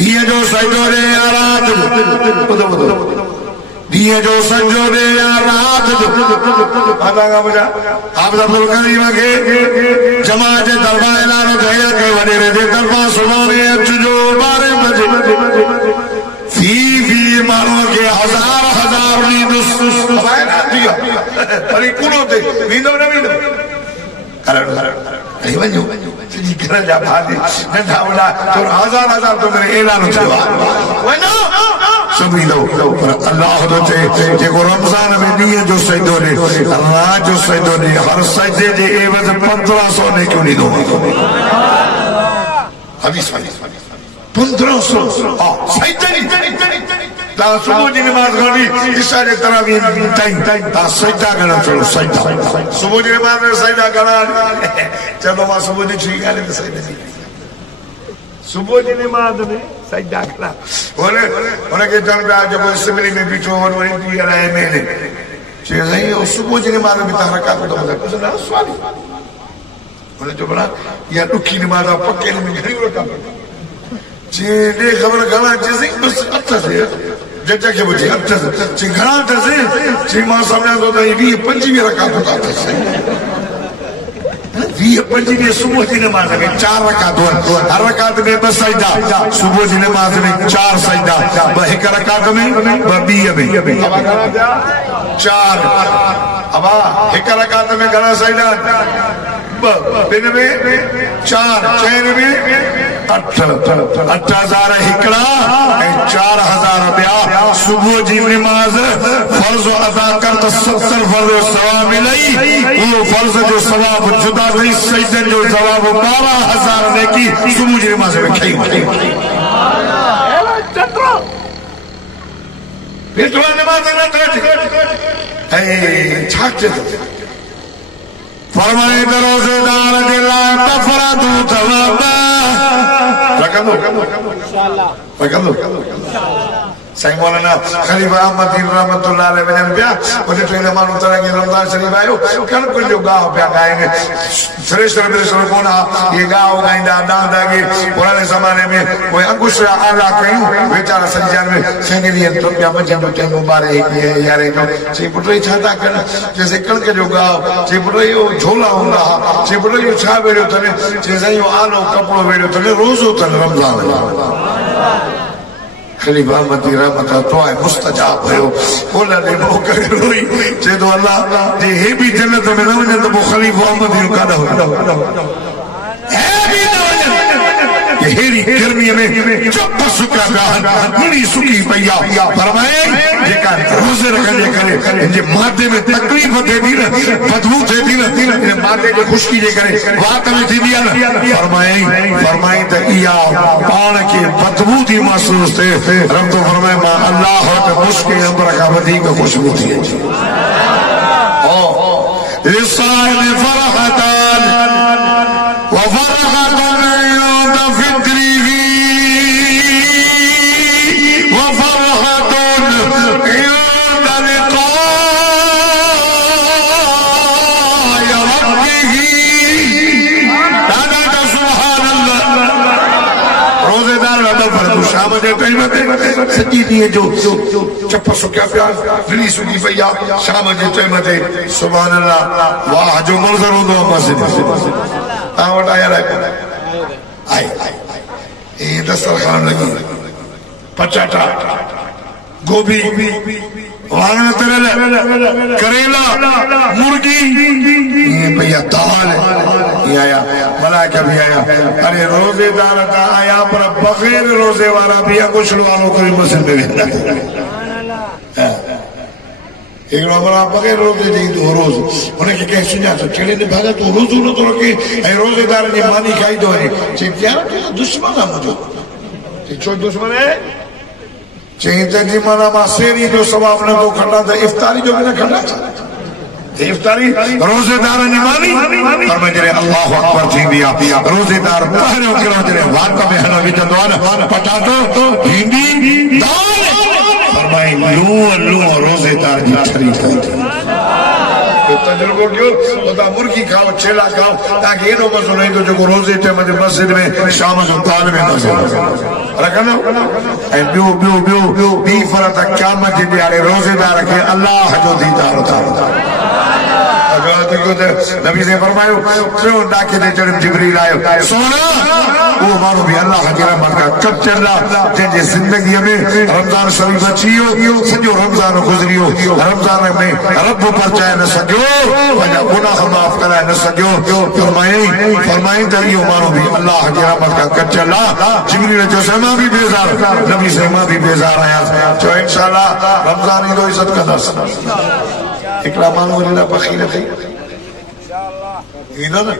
ॾींहं जो सजो ॾे या रात जो ॾींहं जो सजो ॾे या रात जो आप अब्दुल करीम खे जमात जे तरफ़ां ऐलान कयो कि वॾेरे जे तरफ़ां सुभाणे अचिजो 12 बजे फी माण्हूअ खे हज़ार ॾींदुसि वरी पूरो थिए वेंदो न वेंदो वञो सॼी घर जा भाती नंढा वॾा हज़ार तो मेरे ऐलान थियो आहे वञो सभी लो पर अल्लाह तो जेको रमज़ान में ॾींहं जो सजदो ॾे रात जो सजदो ॾे हर सजदे जे एवज़ 1500 ने क्यों ॾींदो हदीस 1500 हां सजदा सुबह जी नमाज घणी ईशा जे तरावीह ताईं ता सजदा घणा चलो सजदा सुबह जी नमाज में सजदा घणा चलो मां सुबह जी ठीक है तो सजदा सुबह जी नमाज में सजदा घणा उन्हें के चल पिया जब असेंबली में बीठो और वही दी रहे मैंने चे सही और सुबह जी नमाज में तहरका तो कुछ ना सवाल उन्हें जो बना या दुखी नमाज पक्के में घणी रखा चे दे खबर घणा चीज़ बस अच्छा से जज के बुझे अच्छा से घणा से चे मां समझा तो ये 25 रकात होता है 25 सुबह जी नमाज में 4 रकात हर रकात में 2 सजदा सुबह जी नमाज में 4 सजदा एक रकात में 2 में 4 अब एक रकात में घणा सजदा दिन में 4 चैन में 8,000 हिकड़ा 4,000 ॿिया सुबह जी नमाज फर्ज अदा कर तो 70 फर्ज सवाब मिलई वो फर्ज जो सवाब जुदा नहीं सजदे जो सवाब 12,000 नेकी सुबह जी नमाज में खई चक्रो बेटवा नमाज न कर ए छाछ फरमाए रोजेदार के ला तफरादू थवाबा इंशाल्लाह साईं मौलाना खलीफा अहमद रहमतुल्लाह अलैहि वजन पिया उन्हें ट्रेन मानू तरह के रमजान शरीफ आयो कण कुछ जो गाओ पिया गाएंगे श्रेष्ठ कोन ये गाओ गाइंदा डांदा के पुराने जमाने में कोई अंकुश आला कयूं बेचारा संजान में संगली रुपया मजन टाइम मुबारक यारे चे पुटई छाता कर जैसे कणक जो गाओ चे पुटई झोला हुंदा चे पुटई छा वेड़ो तने चे सही आलो कपड़ो वेड़ो तने रोजो तने रमजान खलीफा अहमद रहमत तो है मुस्तजाब भयो बोला ने वो करे रोई जे तो अल्लाह जे हे भी जन्नत में न वने तो खलीफा अहमद जो कादा हो है भी न वने ये हेरी गर्मी में चुप सुका गान मुनी सुकी पया फरमाए जेका रोजे रखने करे जे माथे में तकलीफ थे दी न बदबू थे दी न माथे के खुशकी जे करे बात में थी दिया फरमाए त इया पान के बदबू दी महसूस थे रब तो फरमाए मां अल्लाह के मुश्किल अंबर का वधी का खुशबू थी ओ लिसाइल फरहतान व फरहतान सॼी ॾींहं जो चप सुकिया पिया दिली सुकी पई आहे शाम जे टाइम ते सुभान अल्लाह वाह जो मंज़र हूंदो आहे मस्जिद तव्हां वटि आयल आहे दस्तरखान लॻी पटाटा गोभी वाङण तरियल करेला मुर्गी भैया दाल ये आया मलाइका भी आया अरे रोजेदार का आया पर बगैर रोजे वाला भी कुछ वालों को मस्जिद में वेंदा एक हमारा बगैर रोजे दी तो रोज उन्हें के कह सुना तो चले ने भागा तो रोज न तो रखे ए रोजेदार ने मानी खाई दो ने चे क्या दुश्मन है मुझे चे छो दुश्मन है चेंज जी माना मासेरी जो सवाब न तो खड़ा था इफ्तारी जो भी न खड़ा इफ्तारी रोजेदार ने मानी और मैं जरे अल्लाह अकबर थी दिया रोजेदार पहले उनके जरे वाट में हना विचंदो न पटाटो भिंडी दाल फरमाई लू रोजेदार जी छरी तजुर्बो क्यों होता मुर्गी खाओ छेला खाओ ताकि एनो मसो नहीं तो जो रोजे टाइम में मस्जिद में शाम जो ताल में मस्जिद रखना ए बियो बी फरत क़यामत जे ॾियारे रोजेदार के अल्लाह जो दीदार था नबी ने फरमायो क्यों डाके दे चढ़ जिब्रील आयो सोना वो मानो भी अल्लाह की रहमत का कब चला जे जिंदगी में रमजान शरीफ अचियो सॼो रमजान गुज़रियो रमजान में रब पर चाहे न सघियो वञा गुनाह माफ़ कर ॿुधाए न सघियो फरमाई त इहो माण्हू बि अल्लाह जी रहमत खां कटियल आहे। जिबरील चयो मां बि बेज़ार, नबी से मां बि बेज़ार आहियां। चयो इंशाअल्लाह रमज़ान ईंदो इज़त कंदासीं। हिकिड़ा माण्हू वरी न बख़ील थी ईंदो न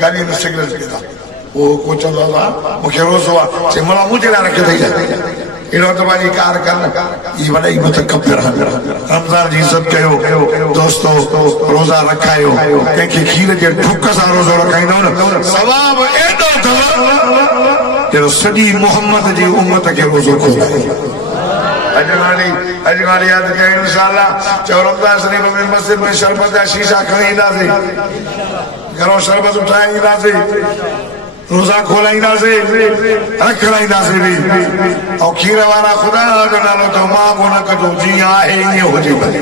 गाॾीअ में सिगरेट पींदा, वो को चवंदो आहे मूंखे रोज़ो आहे, चए मला मुंहिंजे लाइ रखियो अथई अहिड़ो त पंहिंजी कार कर ई वॾी मुतकब्बिर। रमज़ान जी इज़त कयो दोस्तो, रोज़ा रखायो, कंहिंखे खीर जे ढुक सां रोज़ो रखाईंदो न सवाब एॾो अथव जहिड़ो सॼी मोहम्मद जी उम्मत खे रोज़ो खोलाए। अजवानी याद कयो इंशाअल्लाह। चयो रमज़ान शरीफ में मस्जिद में शरबत जा शीशा खणी ईंदासीं, घरों शरबत उठाए ईंदासीं, रोज़ा खोलाईंदासीं, रखाईंदासीं बि। ऐं खीर वारा ख़ुदा जो नालो तो मां कोन कजो, जीअं आहे ईअं हुजे भले,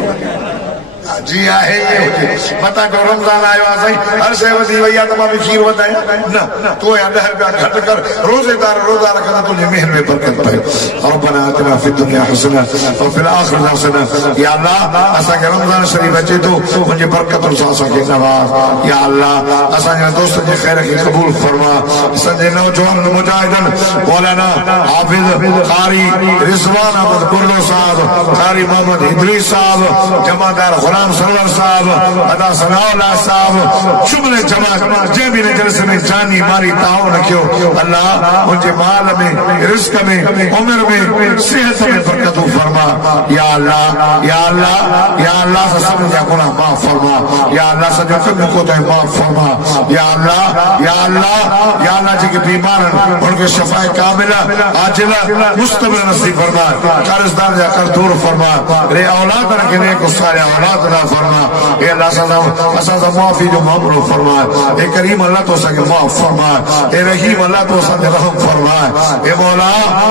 जी आहे ईअं हुजे। मता को रमज़ान आयो आहे साईं, हर शइ वधी वई आहे त मां बि खीर वधायां न, तूं या 10 रुपया घटि कर, रोज़ेदार रोज़ा रखंदा तुंहिंजे मेहर में बरकत पए। रब्बना आतिना फिद दुनिया हसना व फिल आखिरति हसना। या अल्लाह असांखे रमज़ान शरीफ अचे थो, मुंहिंजी बरकतुनि सां असांखे नवाज़। या अल्लाह असांजे दोस्तनि जे ख़ैर खे क़बूल फरमा। असांजे नौजवान मुजाहिदन मौलाना हाफिज़ कारी रिज़वान अहमद बुर्रो साहब, कारी मोहम्मद इदरीस साहब, जमादार गुलाम सरवर साहब, अदा सनाउल्लाह साहब, जुमले जमात जंहिं बि जलसे में जानी मारी ताउन कयो अल्लाह उनके माल में, रिज़्क़ में, उम्र में, सेहत में बरकत फरमा। या अल्लाह या अल्लाह या अल्लाह सब जा गुनाह माफ फरमा। या अल्लाह सजो कम को दे माफ फरमा। या अल्लाह या अल्लाह या अल्लाह जी के बीमार उनके शफाए कामिला आजिला मुस्तमिल नसीब फरमा। कर्जदार जा कर्ज दूर फरमा। रे औलाद के नेक सारे औलाद अता फरमा। ए अल्लाह असा माफी जो मामलो फरमा। ए करीम अल्लाह तो सके माफ फरमा। ए रहीम अल्लाह तो सके रहम फरमा। ए मौला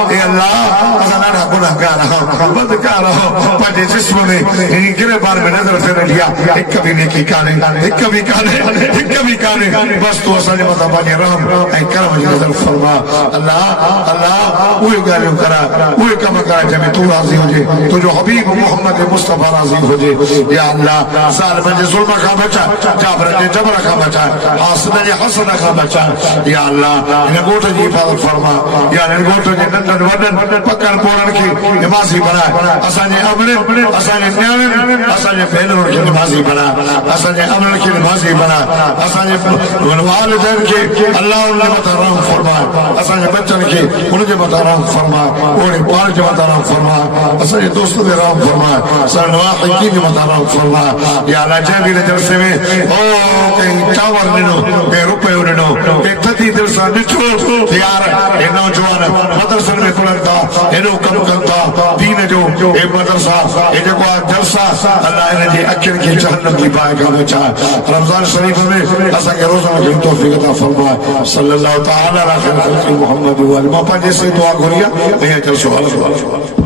ए अल्लाह असा ना गुनाहगार हो, बदकार हो, पंहिंजे जिस्म में इन गिरबान में नजर फिर लिया, एक भी नेकी काने, एक भी काने, एक भी काने। बस तू असांजे मथां पंहिंजे रहम ऐं करम जी नजर फरमा। अल्लाह अल्लाह उहे ॻाल्हियूं करा, उहे कम करा जंहिंमें तू राज़ी हुजे, तुंहिंजो हबीब मोहम्मद मुस्तफा राज़ी हुजे। या अल्लाह ज़ालिमनि जे ज़ुल्म खां बचा, काफ़िरनि जे जबर खां बचा, हासिदनि जे हसद खां बचा। या अल्लाह इन ॻोठ जी हिफ़ाज़त फरमा। या इन ॻोठ जे नंढनि वॾनि पकड़ पोड़नि खे निमाज़ी बनाए। असांजे अमरनि, असांजे न्याणियुनि, असांजे भेनरुनि खे निमाज़ी बनाए। असांजे अमरनि खे निमाज़ी बनाए। असांजे वालिदैन खे अल्लाह उनजे मथां रहम फरमाए। असांजे बच्चनि खे उनजे मथां रहम फरमाए। ओड़े ॿार जे मथां रहम फरमाए। असांजे दोस्तनि ते रहम फरमाए। असांजे वाहिदीन जे मथां रहम फरमाए। या अल्लाह जंहिं बि जलसे में ओ कहीं चांवर ॾिनो, कहीं रुपयो ॾिनो, कहीं थधी दिलि सां ॾिठो यार हे नौजवान मदरसनि में पढ़नि था, हेॾो कमु कनि था दीन जो, हे मदरसा हे जेको आहे जलसा, अल्लाह हिन जी अखियुनि खे जहन्नम जी बाहि खां बचाए। रमज़ान शरीफ में असांखे रोज़ा रखण जी तौफ़ीक़ अता फरमाए। सल्लल्लाहु तआला अला खैर ख़ल्क़ि मुहम्मद व आलिहि। मां पंहिंजे से दुआ घुरी आहे, भैया जलसो हलंदो आहे।